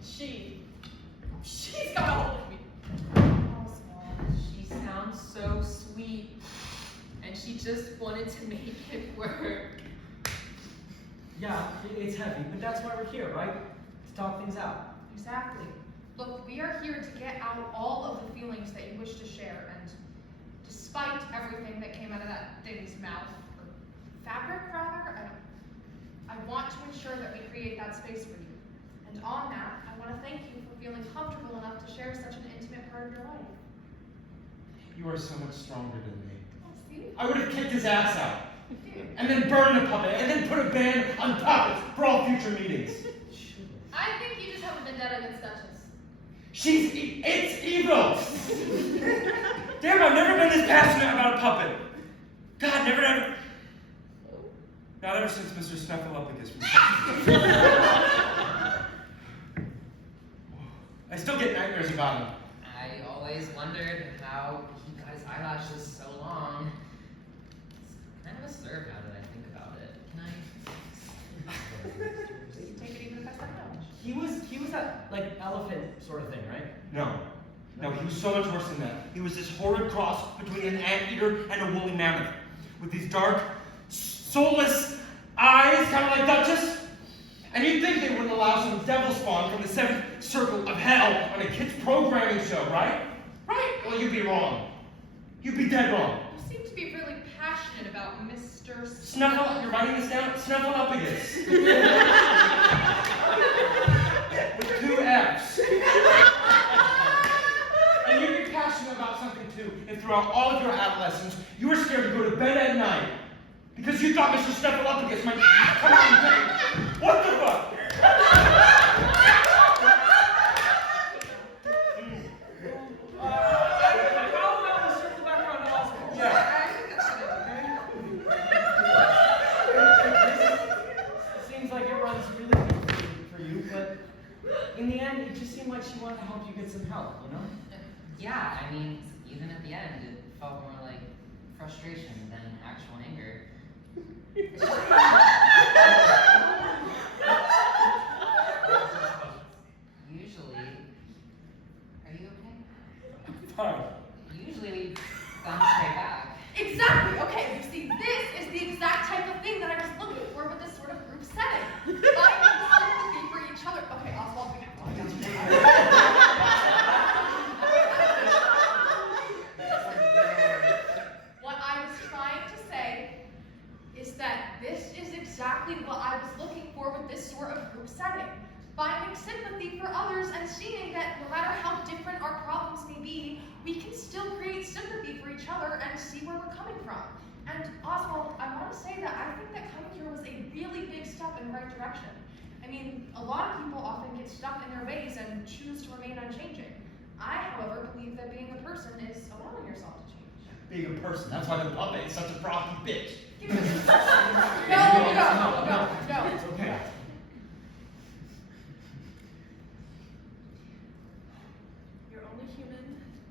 she's got a hold of me. Oswald, she sounds so sweet, and she just wanted to make it work. Yeah, it's heavy, but that's why we're here, right? To talk things out. Exactly. Look, we are here to get out all of the feelings that you wish to share, and despite everything that came out of that thing's mouth, or fabric rather, I want to ensure that we create that space for you. And on that, I want to thank you for feeling comfortable enough to share such an intimate part of your life. You are so much stronger than me. Oh, see? I would have kicked his ass out. Dude. And then burned the puppet, and then put a ban on puppets for all future meetings. I think you just have a vendetta against Duchess. It's evil! Damn, I've never been this passionate about a puppet. God, never. Not ever since Mr. Snuffleupagus was I still get nightmares about him. I always wondered how he got his eyelashes so long. It's kind of absurd now that I think about it. Can I? So you take it even past that knowledge. He was that, like, elephant sort of thing, right? No, he was so much worse than that. He was this horrid cross between an anteater and a woolly mammoth, with these dark, soulless eyes, kind of like Duchess. And you'd think they wouldn't allow some devil spawn from the seventh circle of hell on a kid's programming show, right? Right? Well, you'd be wrong. You'd be dead wrong. You seem to be really passionate about Mr. Snuffle, you're writing this down? Snuffleupagus. With 2 F's. And you'd be passionate about something too, if throughout all of your adolescence, you were scared to go to bed at night because you thought Mr. Snuffleupagus might come out and get you. What the fuck? How about we circle back around to Oswald? Yeah. I think that's good. It seems like it runs really good for you, but in the end, it just seemed like she wanted to help you get some help, you know? Yeah, I mean, even at the end, it felt more like frustration than actual anger. Usually, are you okay? Fine. Usually we bounce straight back. Exactly. Okay. You see, this is the exact type of thing that I was looking for with this sort of group setting. Finding sympathy for each other. Okay, Oswald, we have to lie down. What I was trying to say is that this is exactly what I was looking for with this sort of group setting. Finding sympathy for others and seeing that no matter how different our problems may be, we can still create sympathy for each other and see where we're coming from. And Oswald, I want to say that I think that coming here was a really big step in the right direction. I mean, a lot of people often get stuck in their ways and choose to remain unchanging. I, however, believe that being a person is allowing yourself to change. Being a person, that's why the puppet is such a frothy bitch. No. It's okay. You're only human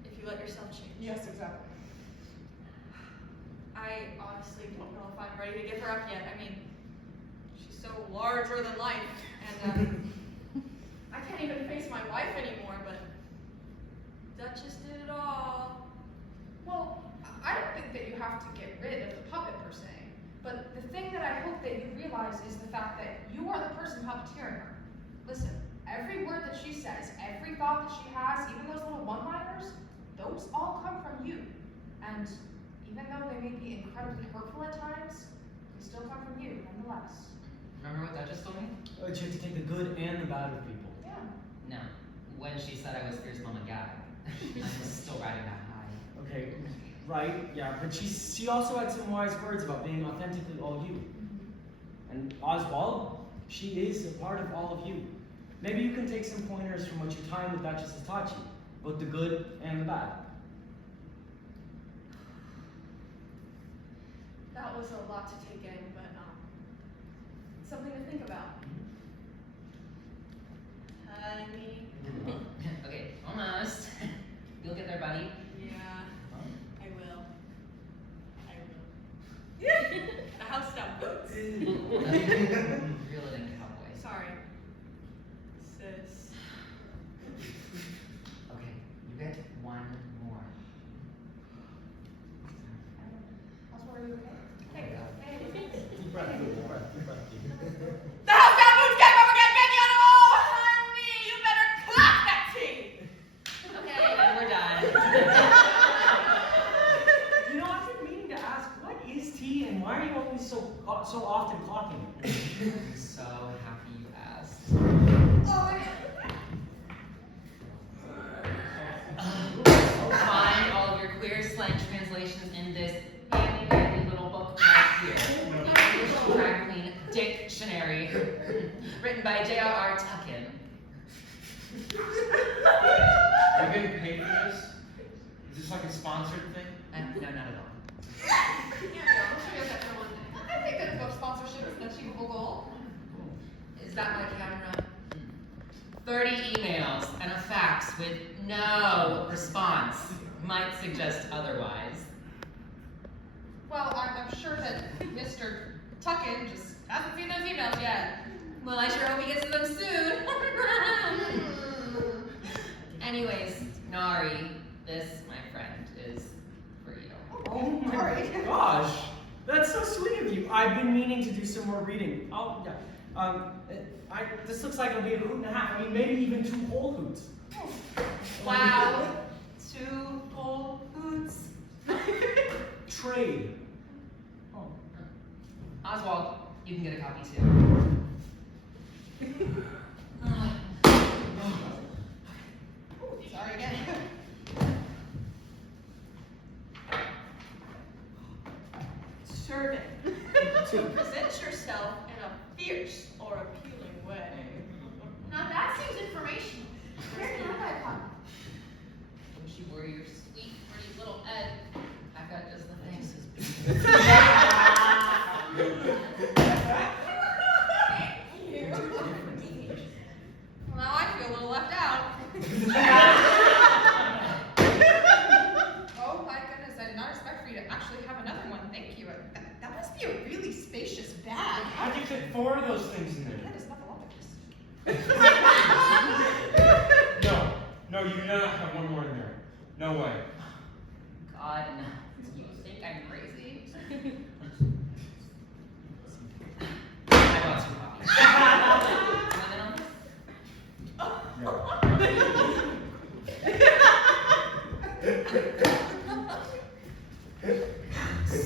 if you let yourself change. Yes, exactly. I honestly don't know if I'm ready to give her up yet. I mean, she's so larger than life, and I can't even face my wife anymore, but Duchess did it all. Well, I don't think that you have to get rid of the puppet per se, but the thing that I hope that you realize is the fact that you are the person puppeteering her. Listen, every word that she says, every thought that she has, even those little one-liners, those all come from you. And even though they may be incredibly hurtful at times, they still come from you nonetheless. Remember what Duchess told me? You have to take the good and the bad with people. Yeah. No. When she said I was fierce mama guy, I'm still riding that high. Okay, right, yeah, but she also had some wise words about being authentically all you. And Oswald, she is a part of all of you. Maybe you can take some pointers from what your time with Duchess has taught you, both the good and the bad. That was a lot to take in, but something to think about. Honey. Okay, almost. You'll get there, buddy. Yeah, I will. The house down boots. Reel it in, cowboy. Sorry. Sis. Okay, you get one more. Oswald, are you okay? Hey, hey, look at this. Deep breath, deep breath, deep breath. The house down boots came over again, Maggie! Oh, honey, you better clap that tea! Okay, and we're done. You know, I've been meaning to ask, what is tea and why are you always so often clocking it? I'm so happy you asked. Find all of your queer slang translations in this handy little book right here. English Drag Queen Dictionary, written by J.R.R. Tuckin. Are you getting paid for this? Is this like a sponsored thing? No, not at all. I think that book sponsorship is an achievable goal. Is that my camera? 30 emails and a fax with no response might suggest otherwise. Well, I'm sure that Mr. Tuckin just hasn't seen those emails yet. Well, I sure hope he gets to them soon. Anyways, Nari, this, my friend, is for you. Oh my gosh, that's so sweet of you. I've been meaning to do some more reading. Oh, yeah. This looks like it'll be a hoot and a half. I mean, maybe even 2 whole hoots. Wow. 2 whole hoots. Trade. Oh. Oswald, you can get a copy too. Sorry again. Servant. Present yourself in a fierce or appealing way. Now that seems informational. Where can I buy a copy? Don't you worry your sweet, pretty little Ed. I've got just the thing. Well, now I feel a little left out. Oh my goodness, I did not expect for you to actually have an 4 of those things in there. That is enough Olympics. No, you do not have one more in there. No way. God, no. You think I'm crazy? I want some coffee.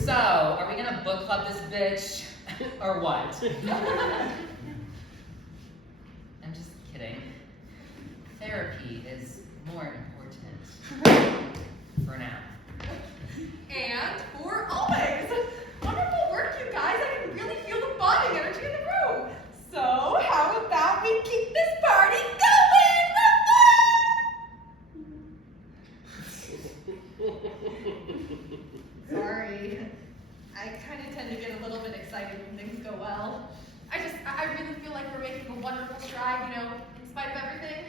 So, are we gonna book club this bitch? Or what? I'm just kidding. Therapy is more important. For now. And for always. Wonderful work, you guys. I can really feel the bonding energy in the room. So, how about we keep this party going? Sorry. I kind of tend to get a little bit excited when things go well. I really feel like we're making a wonderful stride, in spite of everything.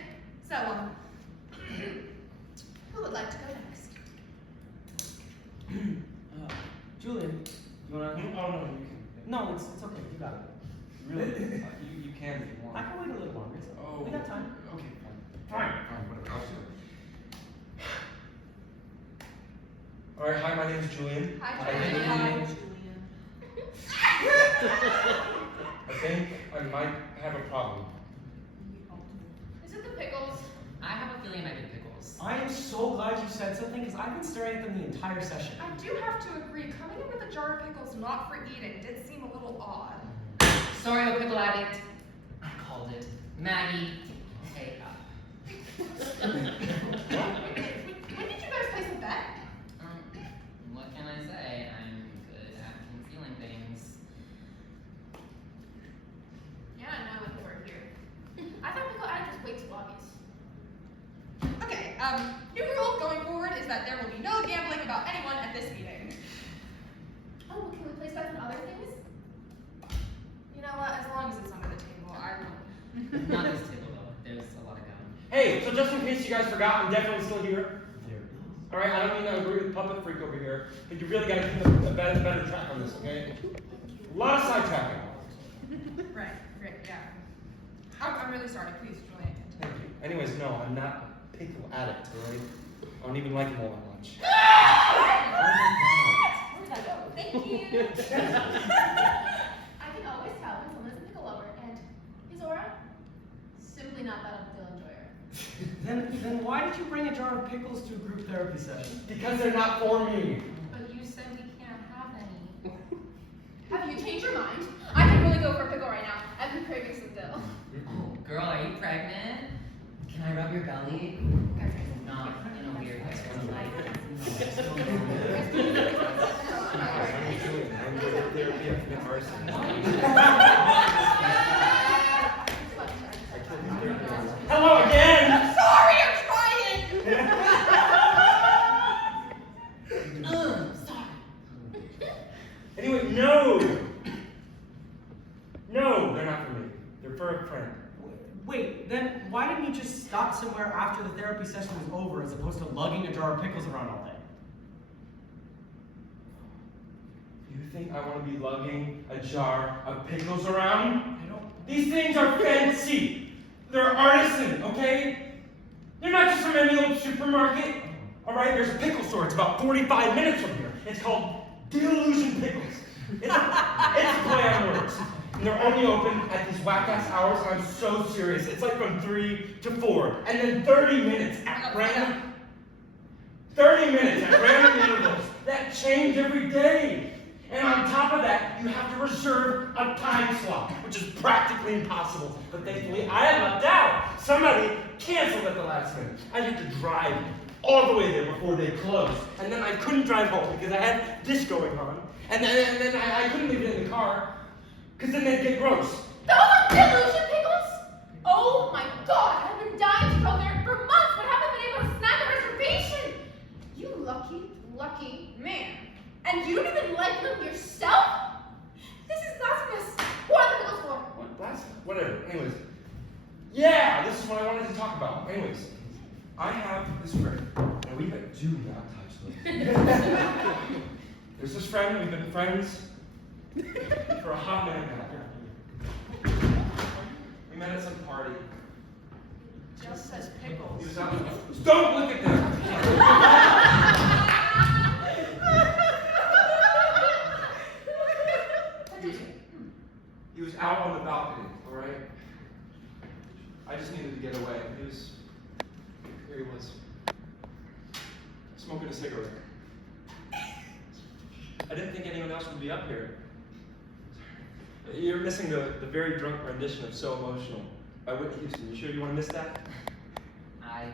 So, who would like to go next? Julian, you wanna? Oh, no, you can. No, it's okay. You got it. Really? You can if you want. I can wait a little longer. It's okay. Oh. We got time. Okay, fine, whatever. I'll do it. All right, hi, my name is Julian. Hi, I Julian. think I might have a problem. Is it the pickles? I have a feeling it might be pickles. I am so glad you said something because I've been staring at them the entire session. I do have to agree, coming in with a jar of pickles not for eating did seem a little odd. Sorry, oh pickle addict. I called it. Maggie, take up. When did you guys place a bet? What can I say? I'm good at concealing things. Yeah, I know if we're here. I thought pickle addict was way too obvious. Okay, new rule going forward is that there will be no gambling about anyone at this meeting. Oh, well, can we place bets on other things? You know what, as long as it's under the table, I won't. Not this table though. There's a lot of gum. Hey, so just in case you guys forgot, I'm definitely still here. All right, I don't mean to agree with Puppet Freak over here, but you really got to keep a better track on this, okay? A lot of sidetracking. Right, yeah. I'm really sorry, please, Julian. Thank you. Anyways, no, I'm not a pickle addict, all right? I don't even like them all that much. Where did I go? Thank you. I can always tell when someone is a pickle lover, and his aura, simply not that of a pill enjoyer. Then why did you bring a jar of pickles to a group therapy session? Because they're not for me. But you said we can't have any. Have you changed your mind? I can really go for a pickle right now. I've been craving some dill. Oh, girl, are you pregnant? Can I rub your belly? Not in a weird way. Hello again! Sorry, I'm trying! Sorry. Anyway, no, they're not for me. They're for a friend. Wait, then why didn't you just stop somewhere after the therapy session was over as opposed to lugging a jar of pickles around all day? You think I want to be lugging a jar of pickles around? I don't. These things are fancy. They're artisan, okay? They're not just from any old supermarket. All right, there's a pickle store. It's about 45 minutes from here. It's called Delusion Pickles. It's a play on words. And they're only open at these whack-ass hours, and I'm so serious. It's like from 3 to 4. And then 30 minutes at random. 30 minutes at random intervals that change every day. And on top of that, you have to reserve a time slot, which is practically impossible. But thankfully, I had lucked out. Somebody canceled at the last minute. I had to drive all the way there before they closed. And then I couldn't drive home because I had this going on. And then I couldn't leave it in the car because then they'd get gross. Those are Delusion pickles? Oh my god, I've been dying to go there for months, but haven't been able to snag a reservation. You lucky man. And you don't even like them yourself? This is blasphemous. What are the pickles for? What? Blasphemy? Whatever. Anyways. Yeah, this is what I wanted to talk about. Anyways, I have this friend. Now we do not touch them. There's this friend, we've been friends for a hot minute now. met at some party. Just says pickles. He was out. Don't look at them! He was out on the balcony, alright? I just needed to get away. Here he was. Smoking a cigarette. I didn't think anyone else would be up here. You're missing the very drunk rendition of So Emotional by Whitney Houston. You sure you want to miss that? I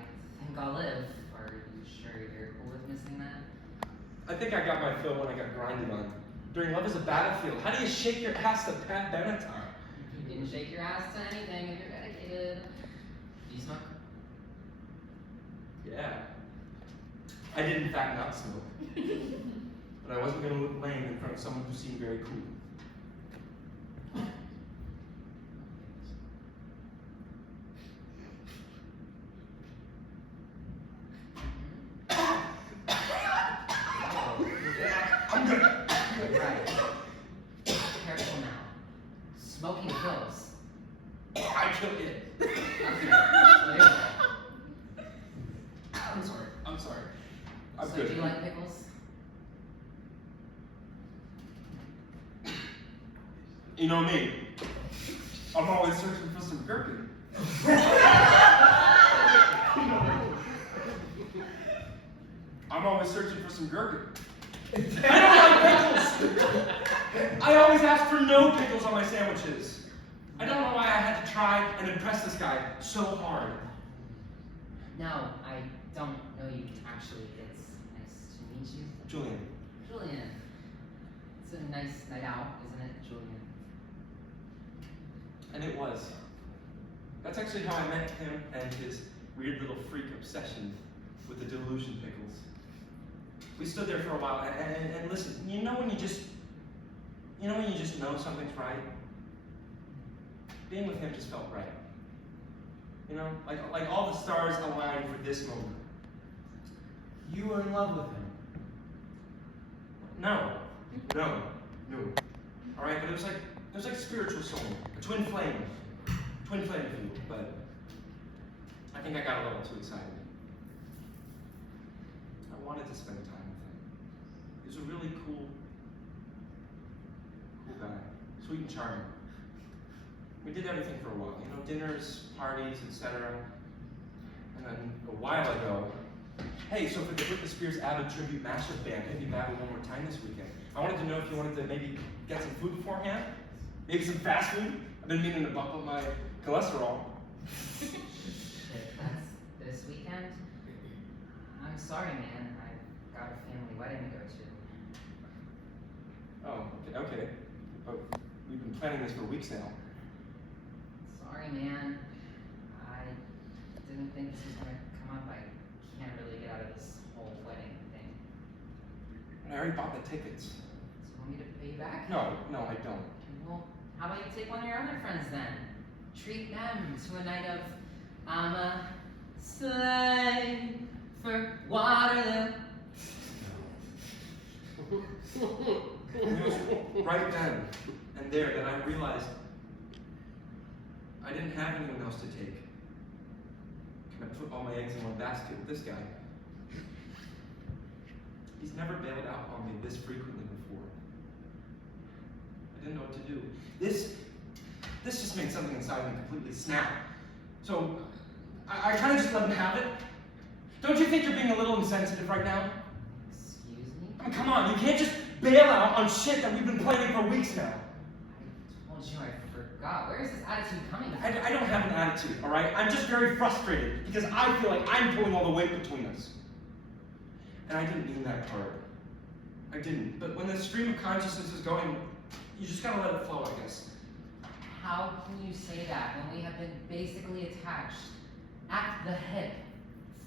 think I'll live. Are you sure you're cool with missing that? I think I got my fill when I got grinded on. During Love is a Battlefield, how do you shake your ass to Pat Benatar? You didn't shake your ass to anything if you're dedicated. Do you smoke? Yeah. I did in fact not smoke. But I wasn't going to look lame in front of someone who seemed very cool. I'm good. Right. Careful now. Smoking kills. I killed it. Okay. I'm sorry. I'm So good. do you like pickles? You know me. I'm always searching for some gherkin. I'm always searching for some gherkin. I don't like pickles! I always ask for no pickles on my sandwiches. I don't know why I had to try and impress this guy so hard. No, I don't know you actually. It's nice to meet you. Julian. Julian. It's a nice night out, isn't it, Julian? And it was. That's actually how I met him and his weird little freak obsession with the delusion pickles. We stood there for a while and listen, you know when you just know something's right? Being with him just felt right. You know, like all the stars aligned for this moment. You were in love with him. No. All right, but it was like spiritual soul, a twin flame if you will. But I think I got a little too excited. I wanted to spend time with him. He was a really cool guy, sweet and charming. We did everything for a while, you know, dinners, parties, etc. And then a while ago, hey, so for the Britney Spears Ava tribute mashup band, maybe battle one more time this weekend. I wanted to know if you wanted to maybe get some food beforehand, maybe some fast food. I've been meaning to buck up my cholesterol. Shit, that's this weekend? I'm sorry, man. I've got a family wedding to go to. Oh, okay. But we've been planning this for weeks now. Sorry, man. I didn't think this was gonna come up. I can't really get out of this whole wedding thing. And I already bought the tickets. Do you want me to pay you back? No, I don't. Well, how about you take one of your other friends then? Treat them to a night of I'm a slave for Waterloo. It was right then and there that I realized I didn't have anyone else to take. Can I put all my eggs in one basket with this guy? He's never bailed out on me this frequently before. I didn't know what to do. This just made something inside me completely snap. So I kind of just let him have it. Don't you think you're being a little insensitive right now? Excuse me? I mean, come on, you can't just bail out on shit that we've been planning for weeks now. I told you I forgot. Where is this attitude coming from? I don't have an attitude, all right? I'm just very frustrated because I feel like I'm pulling all the weight between us. And I didn't mean that part. I didn't. But when the stream of consciousness is going, you just gotta let it flow, I guess. How can you say that when we have been basically attached at the hip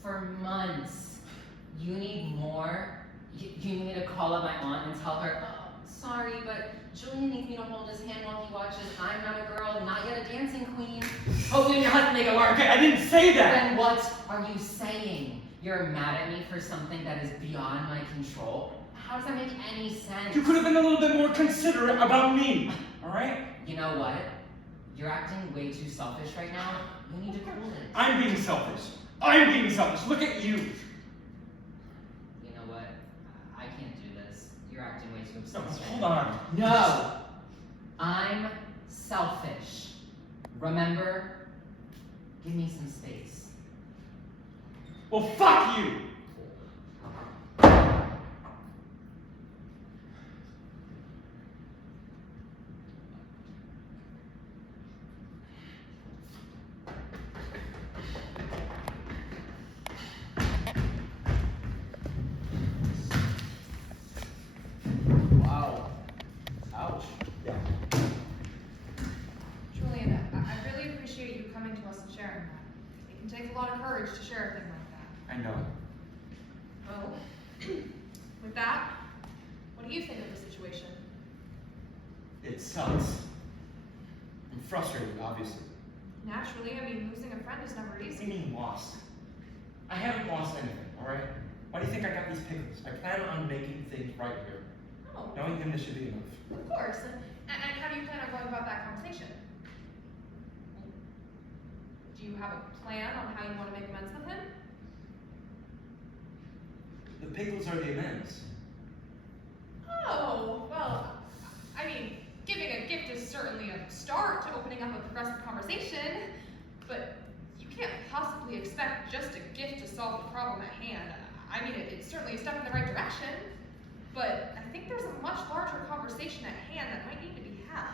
for months? You need more? You need me to call up my aunt and tell her, oh, sorry, but Julian needs me to hold his hand while he watches I'm Not a Girl, Not Yet a Dancing Queen. Oh, you have to make it work. Okay, I didn't say that! Then what are you saying? You're mad at me for something that is beyond my control? How does that make any sense? You could have been a little bit more considerate about me, all right? You know what? You're acting way too selfish right now. You need to cool it. I'm being selfish. I'm being selfish. Look at you. You know what? I can't do this. You're acting way too No, obsessed. hold on. No! I'm selfish. Remember? Give me some space. Well, fuck you. Wow. Ouch. Julian, I really appreciate you coming to us and sharing that. It can take a lot of courage to share a thing like that. I know. Well, with that, what do you think of the situation? It sucks. I'm frustrated, obviously. Naturally, I mean, losing a friend is never What do you easy. mean lost? I haven't lost anything, alright? Why do you think I got these pickles? I plan on making things right here. Oh, Knowing him, this should be enough. of course. And how do you plan on going about that conversation? Do you have a plan on how you want to make amends with him? The pickles are the amends. Oh, well, I mean, giving a gift is certainly a start to opening up a progressive conversation, but you can't possibly expect just a gift to solve the problem at hand. I mean, it's certainly a step in the right direction, but I think there's a much larger conversation at hand that might need to be had.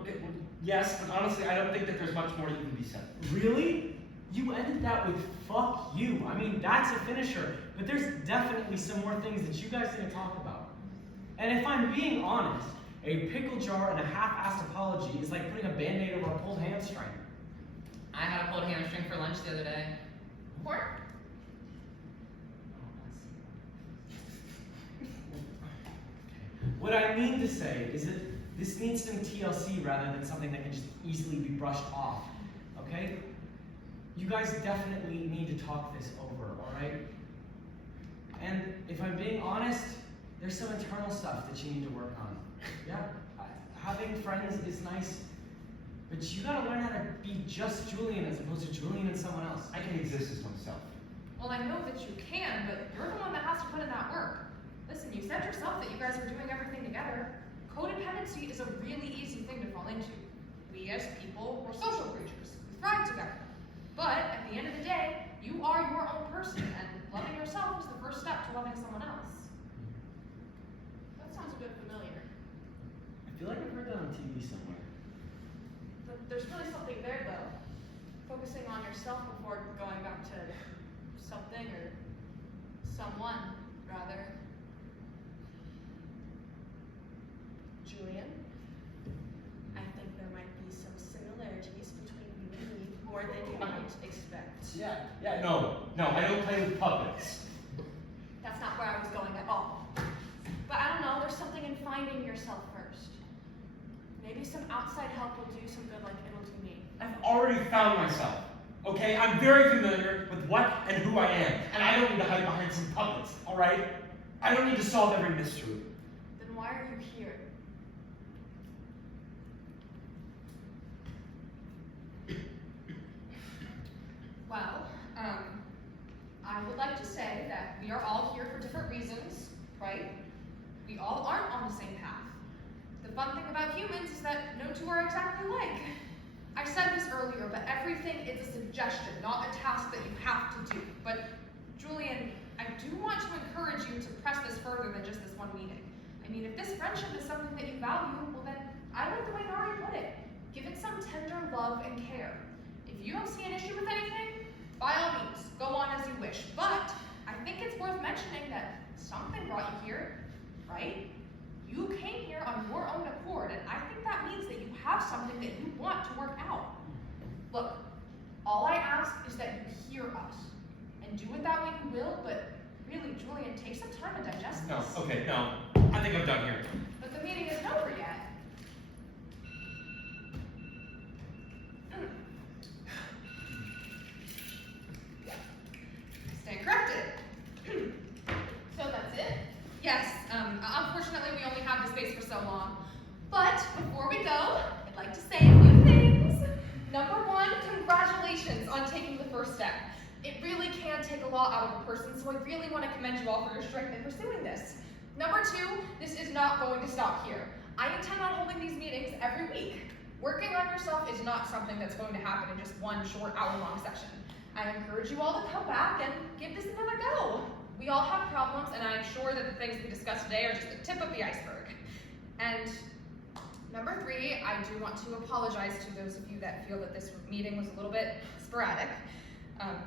Okay, well, yes, but honestly, I don't think that there's much more that can be said. Really? You ended that with fuck you. I mean, that's a finisher, but there's definitely some more things that you guys didn't talk about. And if I'm being honest, a pickle jar and a half-assed apology is like putting a band-aid over a pulled hamstring. I had a pulled hamstring for lunch the other day. Or, What I mean to say is that this needs some TLC rather than something that can just easily be brushed off, okay? You guys definitely need to talk this over, alright? And if I'm being honest, there's some internal stuff that you need to work on. Yeah, having friends is nice, but you gotta learn how to be just Julian as opposed to Julian and someone else. I can exist as myself. well, I know that you can, but you're the one that has to put in that work. Listen, you said yourself that you guys are doing everything together. Codependency is a really easy thing to fall into. We as people, we're social creatures. We thrive together. But at the end of the day, you are your own person, and loving yourself is the first step to loving someone else. That sounds a bit familiar. I feel like I've heard that on TV somewhere. There's really something there, though. Focusing on yourself before going back to something or someone, rather. Julian, I think there might be some similarities between you and me, more than you might expect. Yeah, no, I don't play with puppets. That's not where I was going at all. But I don't know, there's something in finding yourself first. Maybe some outside help will do some good like it'll do me. I've already found myself, okay? I'm very familiar with what and who I am, and I don't need to hide behind some puppets, alright? I don't need to solve every mystery. Then why are you here? Well, I would like to say that we are all here for different reasons, right? We all aren't on the same path. The fun thing about humans is that no two are exactly alike. I said this earlier, but everything is a suggestion, not a task that you have to do. But Julian, I do want to encourage you to press this further than just this one meeting. I mean, if this friendship is something that you value, well then, I like the way Nari put it. Give it some tender love and care. If you don't see an issue with anything, by all means, go on as you wish. But I think it's worth mentioning that something brought you here, right? You came here on your own accord, and I think that means that you have something that you want to work out. Look, all I ask is that you hear us, and do it that way you will, but really, Julian, take some time to digest No, this. okay, no. I think I'm done here. But the meeting isn't over yet. Stand corrected. So that's it? Yes, unfortunately we only have the space for so long. But before we go, I'd like to say a few things. Number one, congratulations on taking the first step. It really can take a lot out of a person, so I really want to commend you all for your strength in pursuing this. Number two, this is not going to stop here. I intend on holding these meetings every week. Working on yourself is not something that's going to happen in just one short hour-long session. I encourage you all to come back and give this another go. We all have problems, and I'm sure that the things we discussed today are just the tip of the iceberg. And number three, I do want to apologize to those of you that feel that this meeting was a little bit sporadic.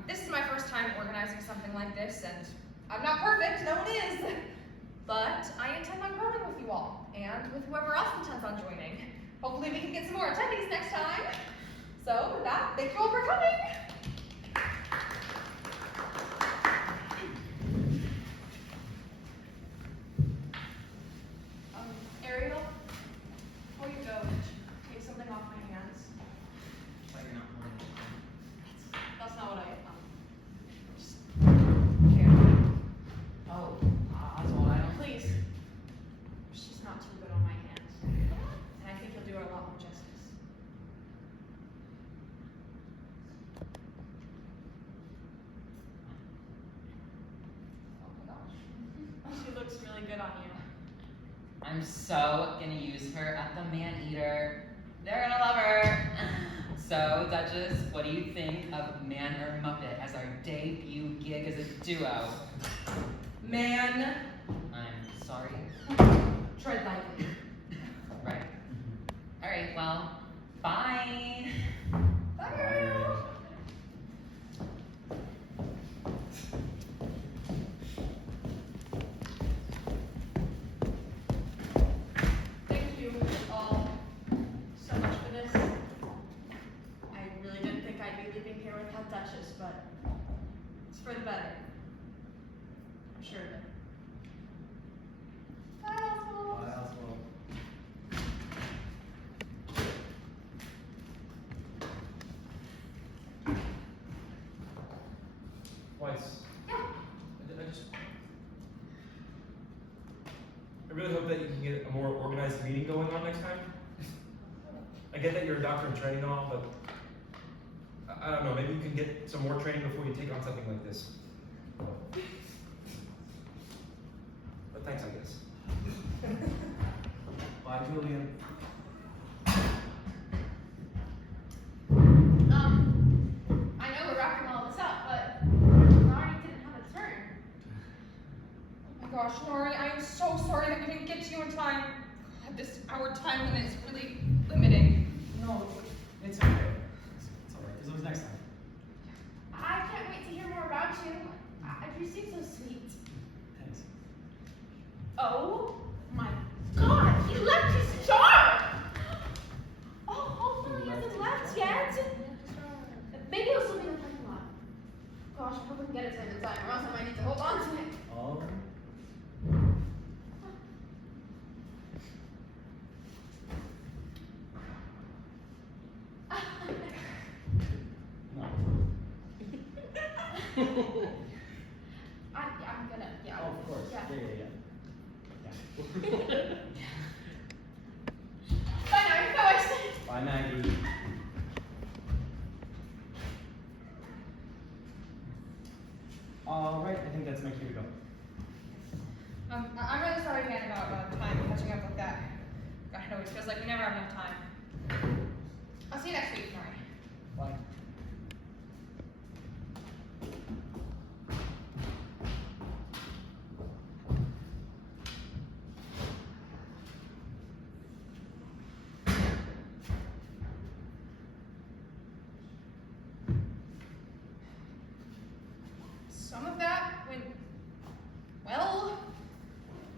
This is my first time organizing something like this, and I'm not perfect, no one is. But I intend on growing with you all, and with whoever else intends on joining. Hopefully we can get some more attendees next time. So with that, thank you all for coming. Ariel, before you go, take something off my hands. But you're not holding it. That's not what I Just care. Oh, Oswald, I don't. Please. She's not too good on my hands. And I think you'll do her a lot more justice. Oh my gosh. She looks really good on you. I'm so gonna use her at the Man-Eater. They're gonna love her. So, Duchess, what do you think of Man or Muppet as our debut gig as a duo? Man, I'm sorry. tread lightly. Right. Alright, well, bye. Bye, girl. Thank you all so much for this. I really didn't think I'd be leaving here without Duchess, but it's for the better. I'm sure of it. Bye, Oswald. Bye, Oswald. Weiss, Yeah. I really hope that you can get a more organized meeting going on next time. I get that you're a doctor in training and all, but I don't know, maybe you can get some more training before you take on something like this. But thanks, I guess. Bye, Julian. I know we're wrapping all this up, but Nari didn't have a turn. Oh my gosh, Nari, I am so sorry that we didn't get to you in time. God, our time limit is really limiting. No, it's okay. It's alright. There's always next time. I can't wait to hear more about you. You seem so sweet. Thanks. Oh my God, he left his jar! Oh, hopefully he hasn't left yet. Maybe he'll still be in the parking lot. Gosh, I hope we can get it to him in time, or else I might need to hold on to it. Oh. No. I'm gonna, yeah. Oh, of course. Yeah. Yeah. Bye, Nari. Bye, Weiss. Bye, Maggie. All right, I think that's my cue to go. I'm really sorry again about time catching up with that. God, it always feels like we never have enough time. I'll see you next week, Nari. Bye. Some of that went well,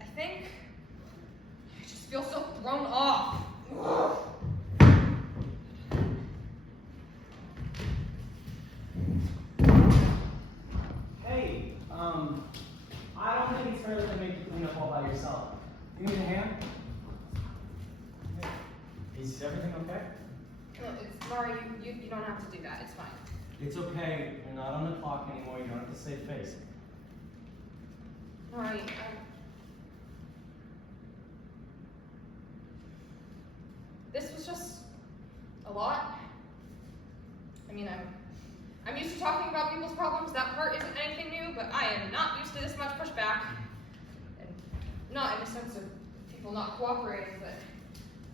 I think. I just feel so thrown off. Hey, I don't think it's fair to make you clean up all by yourself. You need a hand? Is everything okay? Look, it's Nari, you don't have to do that. It's fine. It's okay. You're not on the clock anymore. You don't have to save face. Nari, this was just back. And not in the sense of people not cooperating, but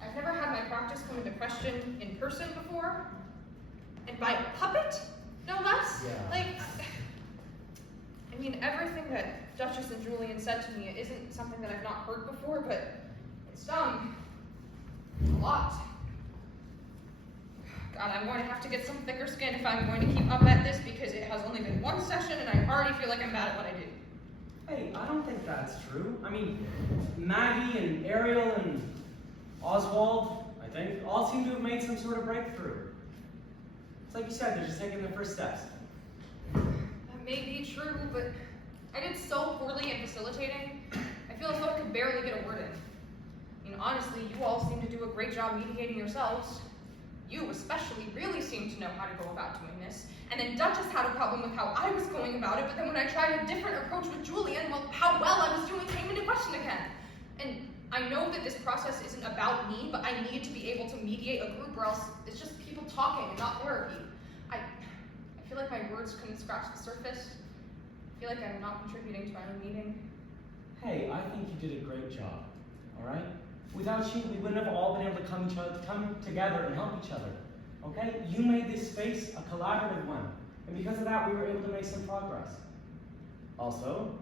I've never had my practice come into question in person before. And by a puppet? No less? Yeah. Like, I mean, everything that Duchess and Julian said to me isn't something that I've not heard before, but it stung a lot. God, I'm going to have to get some thicker skin if I'm going to keep up at this, because it has only been one session and I already feel like I'm bad at what I do. Hey, I don't think that's true. I mean, Maggie and Ariel and Oswald, I think, all seem to have made some sort of breakthrough. It's like you said, they're just taking their first steps. That may be true, but I did so poorly in facilitating. I feel as though I could barely get a word in. I mean, honestly, you all seem to do a great job mediating yourselves. You especially really seem to know how to go about doing this. And then Duchess had a problem with how I was going about it, but then when I tried a different approach with Julian, well, how well I was doing came into question again. And I know that this process isn't about me, but I need to be able to mediate a group, or else it's just people talking and not therapy. I feel like my words couldn't scratch the surface. I feel like I'm not contributing to my own meeting. Hey, I think you did a great job, all right? Without you, we wouldn't have all been able to come together and help each other, okay? You made this space a collaborative one, and because of that, we were able to make some progress. Also,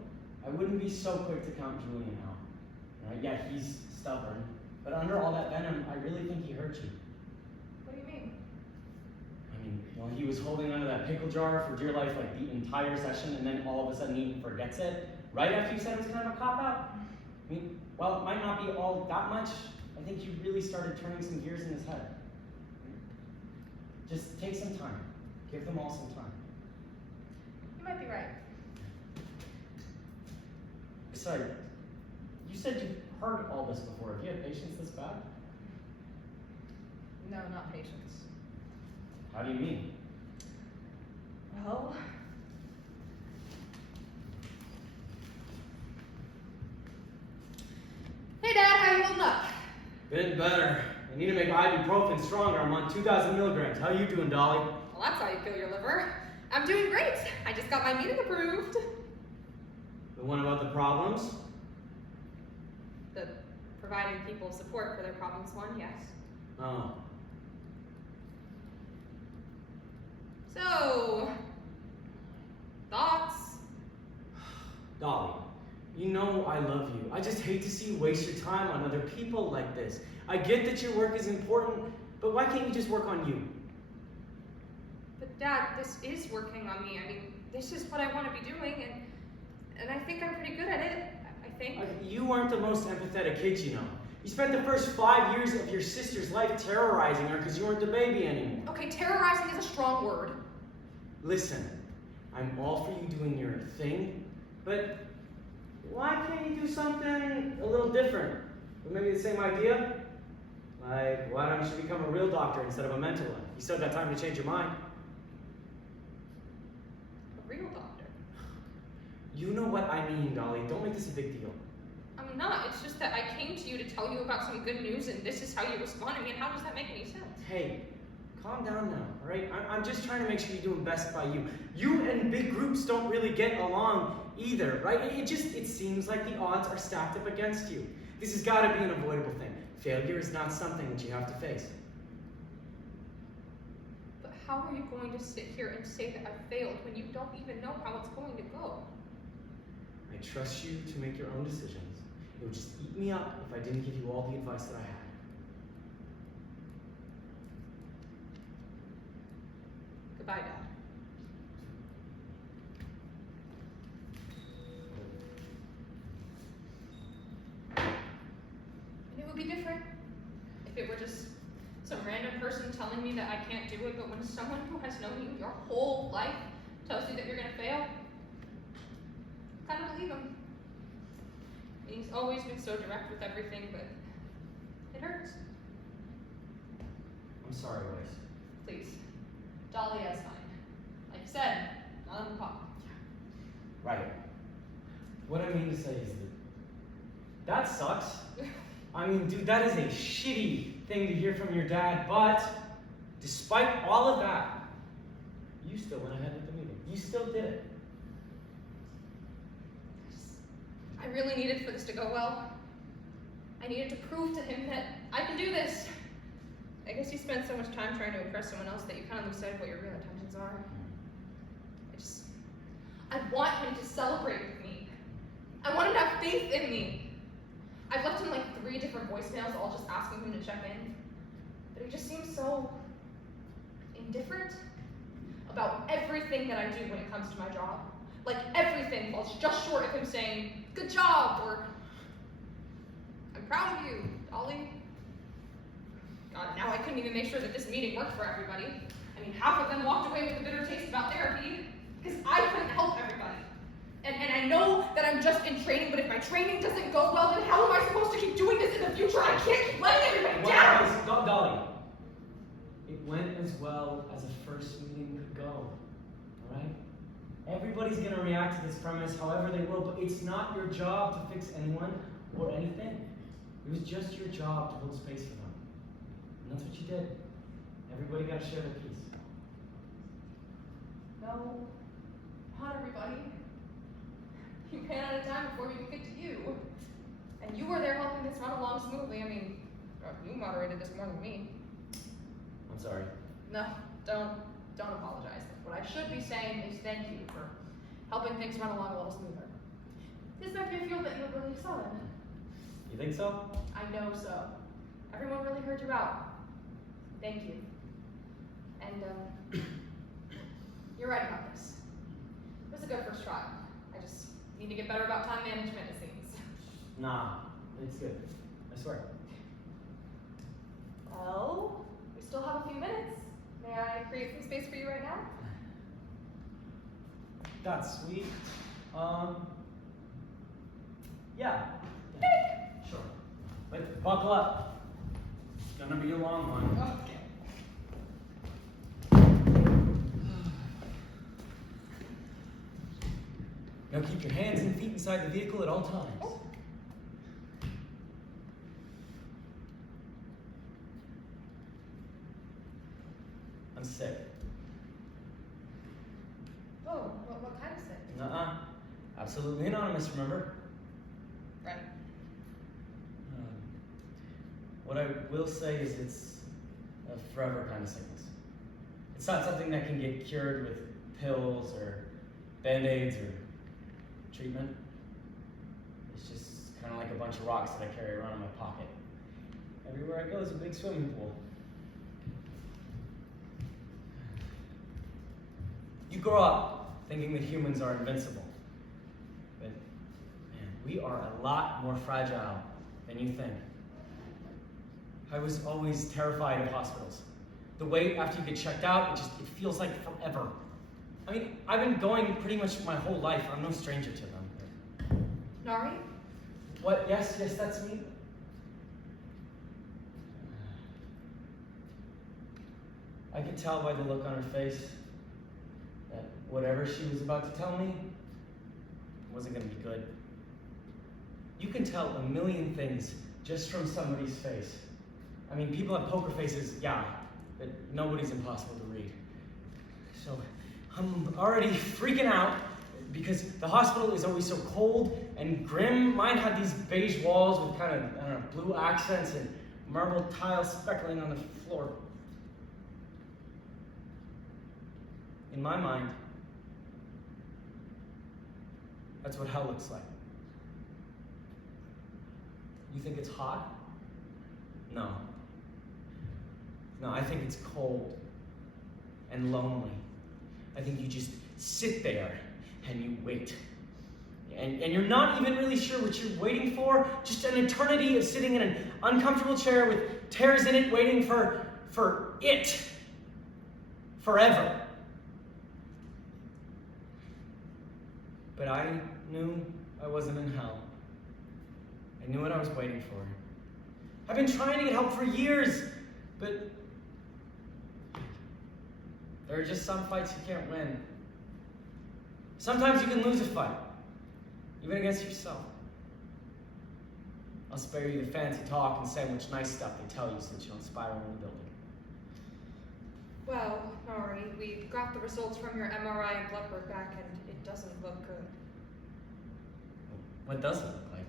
I wouldn't be so quick to count Julian out, all right? Yeah, he's stubborn, but under all that venom, I really think he hurt you. What do you mean? I mean, well, he was holding onto that pickle jar for dear life like the entire session, and then all of a sudden he forgets it, right after you said it was kind of a cop-out. I mean, well, it might not be all that much. I think you really started turning some gears in his head. Just take some time. Give them all some time. You might be right. Besides, you said you've heard all this before. Have you had patience this bad? No, not patience. How do you mean? Well, hey Dad, how you holding up? Been better. I need to make ibuprofen stronger. I'm on 2,000 milligrams. How you doing, Dolly? Well, that's how you kill your liver. I'm doing great. I just got my meeting approved. The one about the problems? The providing people support for their problems one, yes. Oh. So, thoughts? Dolly, you know I love you. I just hate to see you waste your time on other people like this. I get that your work is important, but why can't you just work on you? But Dad, this is working on me. I mean, this is what I want to be doing, and I think I'm pretty good at it. I think. You weren't the most empathetic kid, you know. You spent the first 5 years of your sister's life terrorizing her because you weren't the baby anymore. Okay, terrorizing is a strong word. Listen, I'm all for you doing your thing, but why can't you do something a little different? Or maybe the same idea? Like, why don't you become a real doctor instead of a mental one? You still got time to change your mind. A real doctor? You know what I mean, Dolly. Don't make this a big deal. I'm not. It's just that I came to you to tell you about some good news, and this is how you respond to me, and how does that make any sense? Hey, calm down now, all right? I'm just trying to make sure you're doing best by you. You and big groups don't really get along either, right? It seems like the odds are stacked up against you. This has got to be an avoidable thing. Failure is not something that you have to face. But how are you going to sit here and say that I failed when you don't even know how it's going to go? I trust you to make your own decisions. It would just eat me up if I didn't give you all the advice that I had. Goodbye, Dad. And it would be different if it were just some random person telling me that I can't do it, but when someone who has known you your whole life tells you that you're gonna fail, I kind of believe him. He's always been so direct with everything, but it hurts. I'm sorry, Weiss. Please. Dolly has fine. Like you said, not on the pop. Right. What I mean to say is that sucks. I mean, dude, that is a shitty thing to hear from your dad, but despite all of that, you still went ahead with the meeting. You still did it. really needed for this to go well. I needed to prove to him that I can do this. I guess you spend so much time trying to impress someone else that you kind of lose sight of what your real intentions are. I want him to celebrate with me. I want him to have faith in me. I've left him like 3 different voicemails, all just asking him to check in. But he just seems so indifferent about everything that I do when it comes to my job. Like everything falls just short of him saying, "Good job," or "I'm proud of you, Dolly." God, now I couldn't even make sure that this meeting worked for everybody. I mean, half of them walked away with a bitter taste about therapy, because I couldn't help everybody. And I know that I'm just in training, but if my training doesn't go well, then how am I supposed to keep doing this in the future? I can't keep letting everybody down! Dolly, it went as well as a first meeting could go, alright? Everybody's gonna react to this premise however they will, but it's not your job to fix anyone or anything. It was just your job to hold space for them. And that's what you did. Everybody got to share their piece. No, not everybody. You ran out of time before we could get to you. And you were there helping this run along smoothly. I mean, you moderated this more than me. I'm sorry. No, don't apologize. What I should be saying is thank you for helping things run along a little smoother. This makes me feel that you were really solid. You think so? I know so. Everyone really heard you out. Thank you. And, you're right about this. It was a good first try. I just need to get better about time management, it seems. Nah, it's good. I swear. Well, we still have a few minutes. May I create some space for you right now? That's sweet. Yeah. Sure. But buckle up. It's gonna be a long one. Okay. Now keep your hands and feet inside the vehicle at all times. I'm sick. Oh, what kind of sick? Nuh-uh. Absolutely anonymous, remember? Right. What I will say is it's a forever kind of sickness. It's not something that can get cured with pills or Band-Aids or treatment. It's just kind of like a bunch of rocks that I carry around in my pocket. Everywhere I go is a big swimming pool. You grow up thinking that humans are invincible. But, man, we are a lot more fragile than you think. I was always terrified of hospitals. The wait after you get checked out, it feels like forever. I mean, I've been going pretty much my whole life. I'm no stranger to them. Nari? What? Yes, that's me. I could tell by the look on her face that whatever she was about to tell me wasn't going to be good. You can tell a million things just from somebody's face. I mean, people have poker faces, yeah, but nobody's impossible to read. So I'm already freaking out because the hospital is always so cold and grim. Mine had these beige walls with kind of, I don't know, blue accents and marble tiles speckling on the floor. In my mind, that's what hell looks like. You think it's hot? No. No, I think it's cold and lonely. I think you just sit there and you wait. And you're not even really sure what you're waiting for. Just an eternity of sitting in an uncomfortable chair with tears in it, waiting for it. Forever. But I knew I wasn't in hell. I knew what I was waiting for. I've been trying to get help for years, but there are just some fights you can't win. Sometimes you can lose a fight, even against yourself. I'll spare you the fancy talk and sandwich nice stuff they tell you so that you don't spiral in the building. Well, Nari, we got the results from your MRI and blood work back, and it doesn't look good. What does it look like?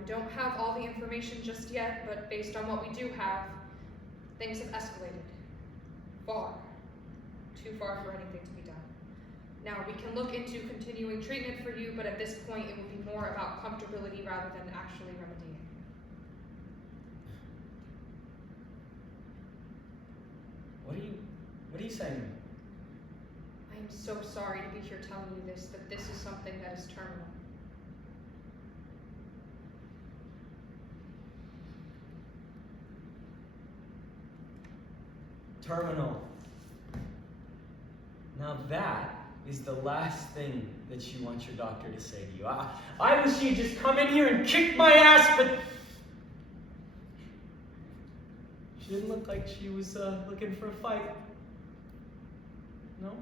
we don't have all the information just yet, but based on what we do have, things have escalated. Far. Too far for anything to be done. Now, we can look into continuing treatment for you, but at this point it will be more about comfortability rather than actually remedying. What are you saying? I am so sorry to be here telling you this, but this is something that is terminal. Terminal. Now that is the last thing that you want your doctor to say to you. I wish she'd just come in here and kick my ass, but she didn't look like she was looking for a fight. No?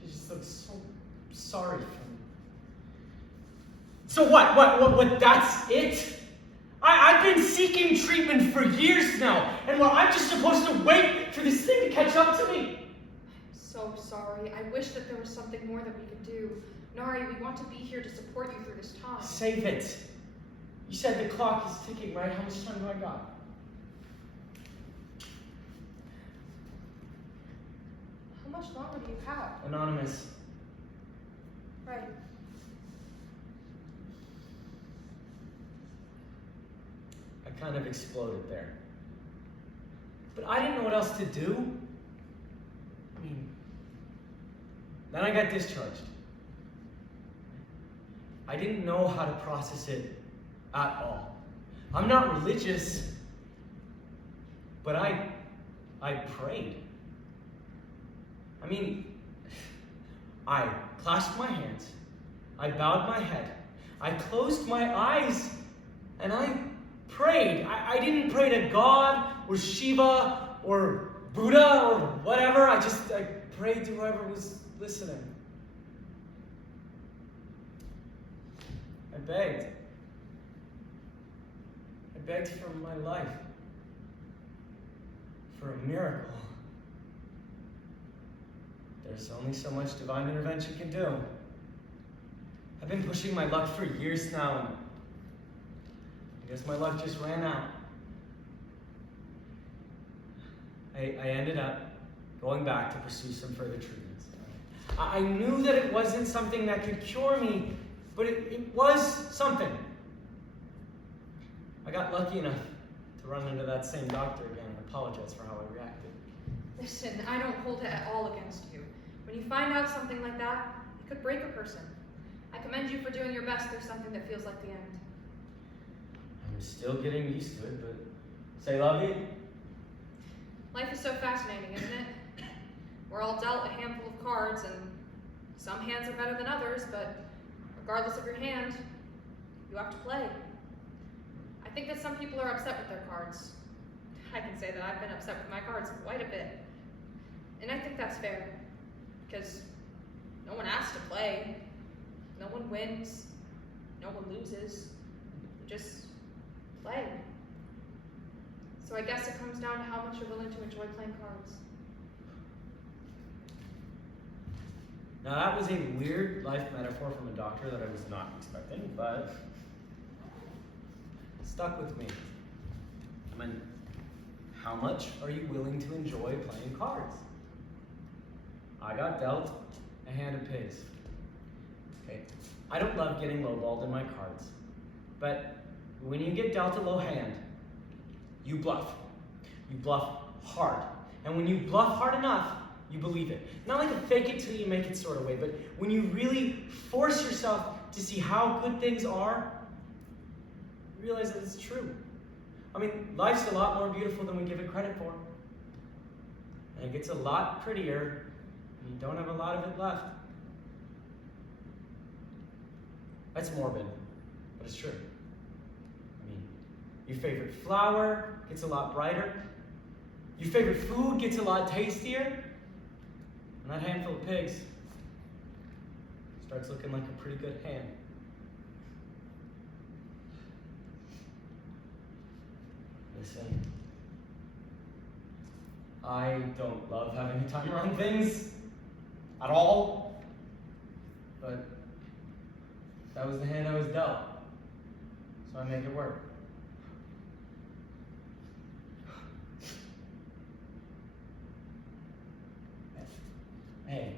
She just looked so sorry for me. So what, that's it? I've been seeking treatment for years now, and I'm just supposed to wait for this thing to catch up to me? I'm so sorry. I wish that there was something more that we could do. Nari, we want to be here to support you through this time. Save it. You said the clock is ticking, right? How much time do I got? How much longer do you have? Anonymous. Right. I kind of exploded there. But I didn't know what else to do. I mean, then I got discharged. I didn't know how to process it at all. I'm not religious, but I prayed. I mean, I clasped my hands, I bowed my head, I closed my eyes, and I prayed. I didn't pray to God or Shiva or Buddha or whatever. I prayed to whoever was listening. I begged. I begged for my life. For a miracle. There's only so much divine intervention can do. I've been pushing my luck for years now, and I guess my luck just ran out. I ended up going back to pursue some further treatments. I knew that it wasn't something that could cure me, but it was something. I got lucky enough to run into that same doctor again and apologize for how I reacted. Listen, I don't hold it at all against you. When you find out something like that, it could break a person. I commend you for doing your best through something that feels like the end. I'm still getting used to it, but say love you. Life is so fascinating, isn't it? We're all dealt a handful of cards, and some hands are better than others, but regardless of your hand, you have to play. I think that some people are upset with their cards. I can say that I've been upset with my cards quite a bit. And I think that's fair, because no one asked to play. No one wins. No one loses. You just play. So I guess it comes down to how much you're willing to enjoy playing cards. Now that was a weird life metaphor from a doctor that I was not expecting, but it stuck with me. I mean, how much are you willing to enjoy playing cards? I got dealt a hand of pigs. Okay, I don't love getting lowballed in my cards, but when you get dealt a low hand, you bluff. You bluff hard. And when you bluff hard enough, you believe it. Not like a fake it till you make it sort of way, but when you really force yourself to see how good things are, you realize that it's true. I mean, life's a lot more beautiful than we give it credit for. And it gets a lot prettier when you don't have a lot of it left. That's morbid, but it's true. I mean, your favorite flower gets a lot brighter. Your favorite food gets a lot tastier. And that handful of pigs starts looking like a pretty good hand. Listen, I don't love having a timer on things at all, but That was the hand I was dealt. So I make it work. Hey,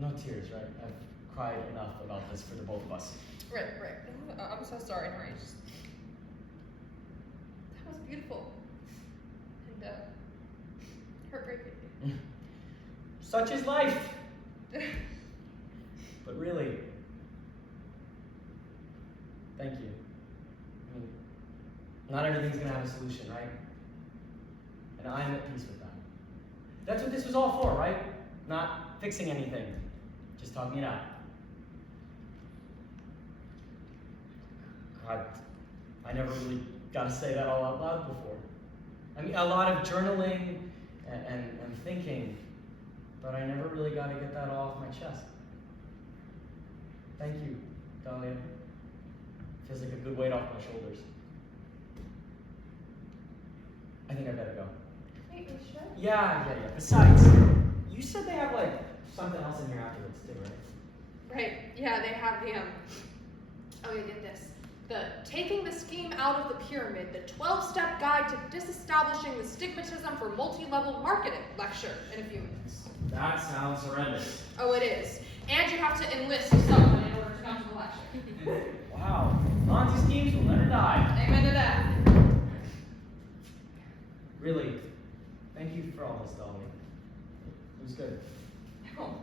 no tears, right? I've cried enough about this for the both of us. Right. I'm so sorry, Nari. That was beautiful. And, heartbreaking. Such is life. But really, thank you. I mean, not everything's gonna have a solution, right? And I'm at peace with that. That's what this was all for, right? Not fixing anything, just talking it out. God, I never really got to say that all out loud before. I mean, a lot of journaling and thinking, but I never really got to get that all off my chest. Thank you, Dahlia. Feels like a good weight off my shoulders. I think I better go. Wait, you sure? Yeah. Besides, you said they have like something else in here afterwards too, right? Right, yeah, they have the, oh, you did this. The Taking the Scheme Out of the Pyramid, the 12-Step Guide to Disestablishing the Stigmatism for Multi-Level Marketing lecture in a few minutes. That sounds horrendous. Oh, it is. And you have to enlist someone in order to come to the lecture. Wow. Ponzi schemes will never die. Amen to that. Really, thank you for all this, Dahlia. It was good. Oh,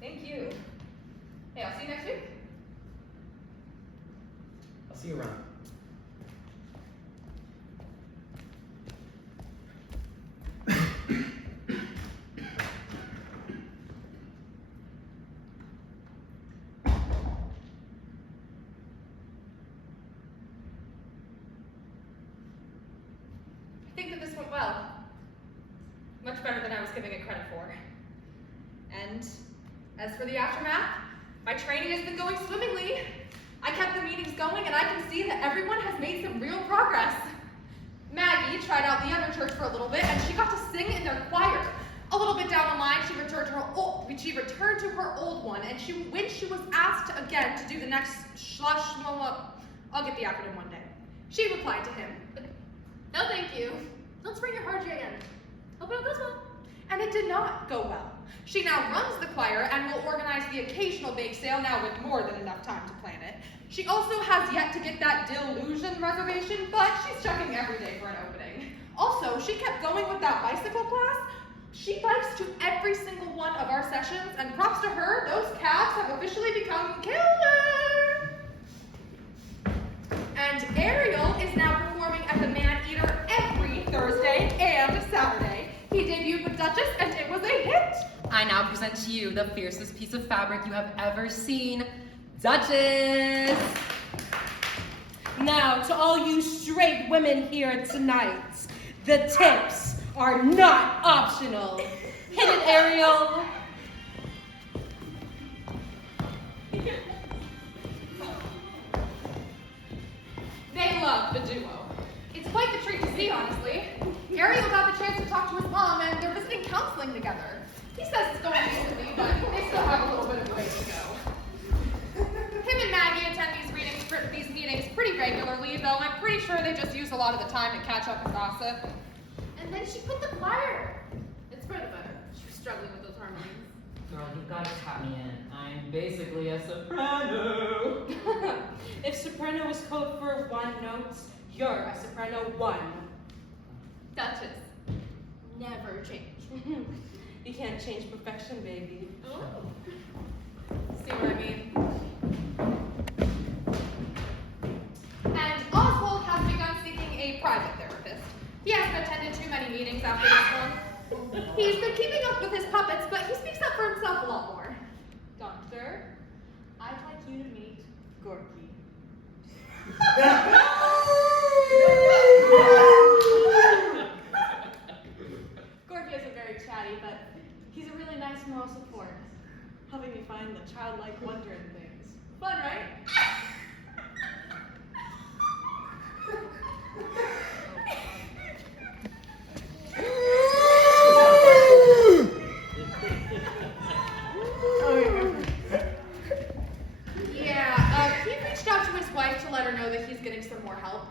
thank you. Hey, I'll see you next week. I'll see you around. I think that this went well. Much better than I was giving it credit for. And as for the aftermath, my training has been going swimmingly. I kept the meetings going, and I can see that everyone has made some real progress. Maggie tried out the other church for a little bit, and she got to sing in their choir. A little bit down the line, she returned to her old one, and when she was asked again to do the next I'll get the acronym one day. She replied to him, "No, thank you. Let's bring your hard J in. Hope it all goes well." And it did not go well. She now runs the choir and will organize the occasional bake sale now with more than enough time to plan it. She also has yet to get that Delusion reservation, but she's checking every day for an opening. Also, she kept going with that bicycle class. She bikes to every single one of our sessions, and props to her, those calves have officially become killer. And Ariel is now performing at the Man-Eater every Thursday and Saturday. He debuted with Duchess, and it was a hit. I now present to you the fiercest piece of fabric you have ever seen, Duchess! Now, to all you straight women here tonight, the tips are not optional. Hit it, Ariel. They love the duo. It's quite the treat to see, honestly. Ariel got the chance to talk to his mom, and they're visiting counseling together. He says it's going decently, but they still have a little bit of a ways to go. Him and Maggie attend these meetings pretty regularly, though I'm pretty sure they just use a lot of the time to catch up and gossip. And then she quit the choir. It's for the better. She was struggling with those harmonies. Girl, you've got to tap me in. I'm basically a soprano. If soprano is code for one note, you're a soprano one. Duchess. Never change. You can't change perfection, baby. Oh. See what I mean? And Oswald has begun seeking a private therapist. He hasn't attended too many meetings after this one. He's been keeping up with his puppets, but he speaks up for himself a lot more. Doctor, I'd like you to meet Gorky. Gorky isn't very chatty, but he's a really nice moral support, helping me find the childlike wonder in things. Fun, right? know that he's getting some more help.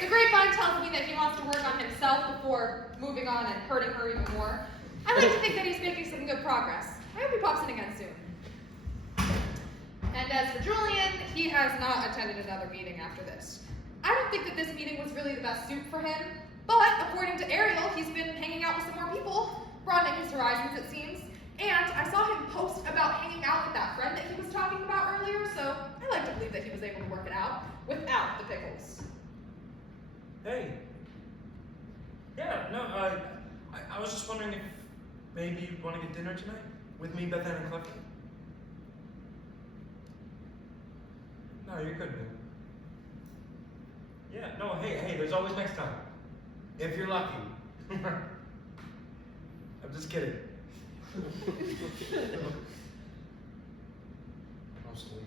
The grapevine tells me that he wants to work on himself before moving on and hurting her even more. I like to think that he's making some good progress. I hope he pops in again soon. And as for Julian, he has not attended another meeting after this. I don't think that this meeting was really the best suit for him, but according to Ariel, he's been hanging out with some more people, broadening his horizons, it seems. And I saw him post about hanging out with that friend that he was talking about earlier, so I like to believe that he was able to work it out without the pickles. Hey. Yeah, no, I was just wondering if maybe you'd want to get dinner tonight with me, Beth Ann, and Clifton. No, you're good, man. Yeah, no, hey, there's always next time. If you're lucky. I'm just kidding. Mostly.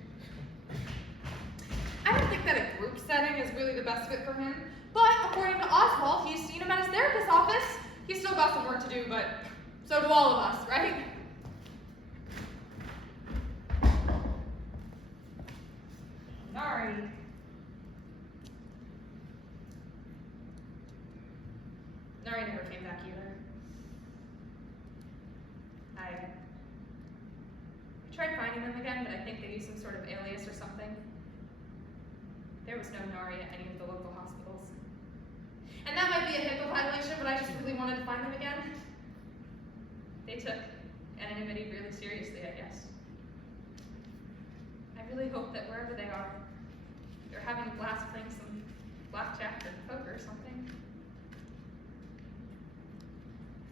I don't think that a group setting is really the best fit for him, but according to Oswald, he's seen him at his therapist's office. He's still got some work to do, but so do all of us, right? Nari. Nari never came back either. I tried finding them again, but I think they used some sort of alias or something. There was no Nari at any of the local hospitals. And that might be a HIPAA violation, but I just really wanted to find them again. They took anonymity really seriously, I guess. I really hope that wherever they are, they're having a blast playing some blackjack or poker or something.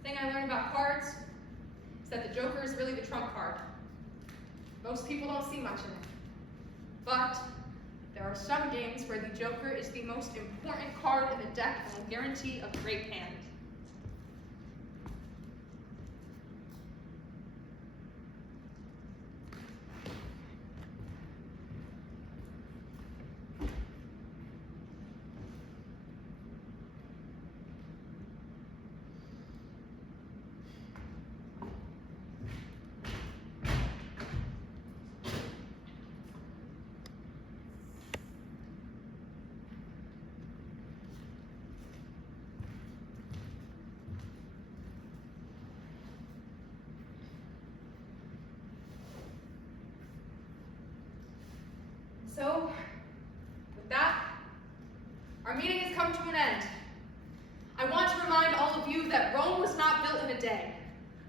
The thing I learned about cards is that the Joker is really the trump card. Most people don't see much in it. But there are some games where the Joker is the most important card in the deck and will guarantee a great hand. So, with that, our meeting has come to an end. I want to remind all of you that Rome was not built in a day.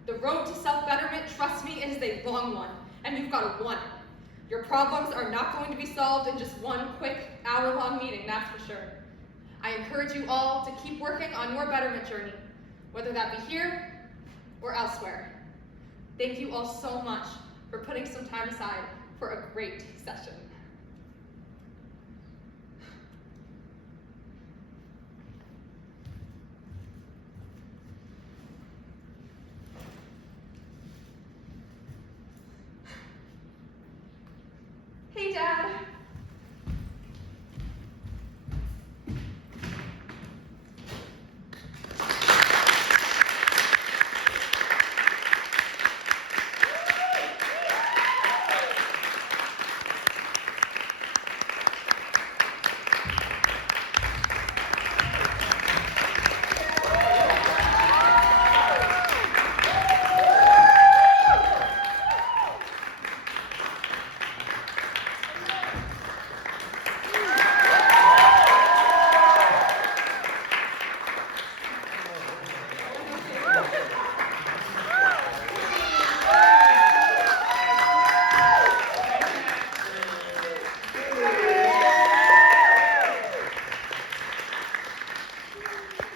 The road to self-betterment, trust me, is a long one, and you've got to want it. Your problems are not going to be solved in just one quick hour-long meeting, that's for sure. I encourage you all to keep working on your betterment journey, whether that be here or elsewhere. Thank you all so much for putting some time aside for a great session. Hey, Dad.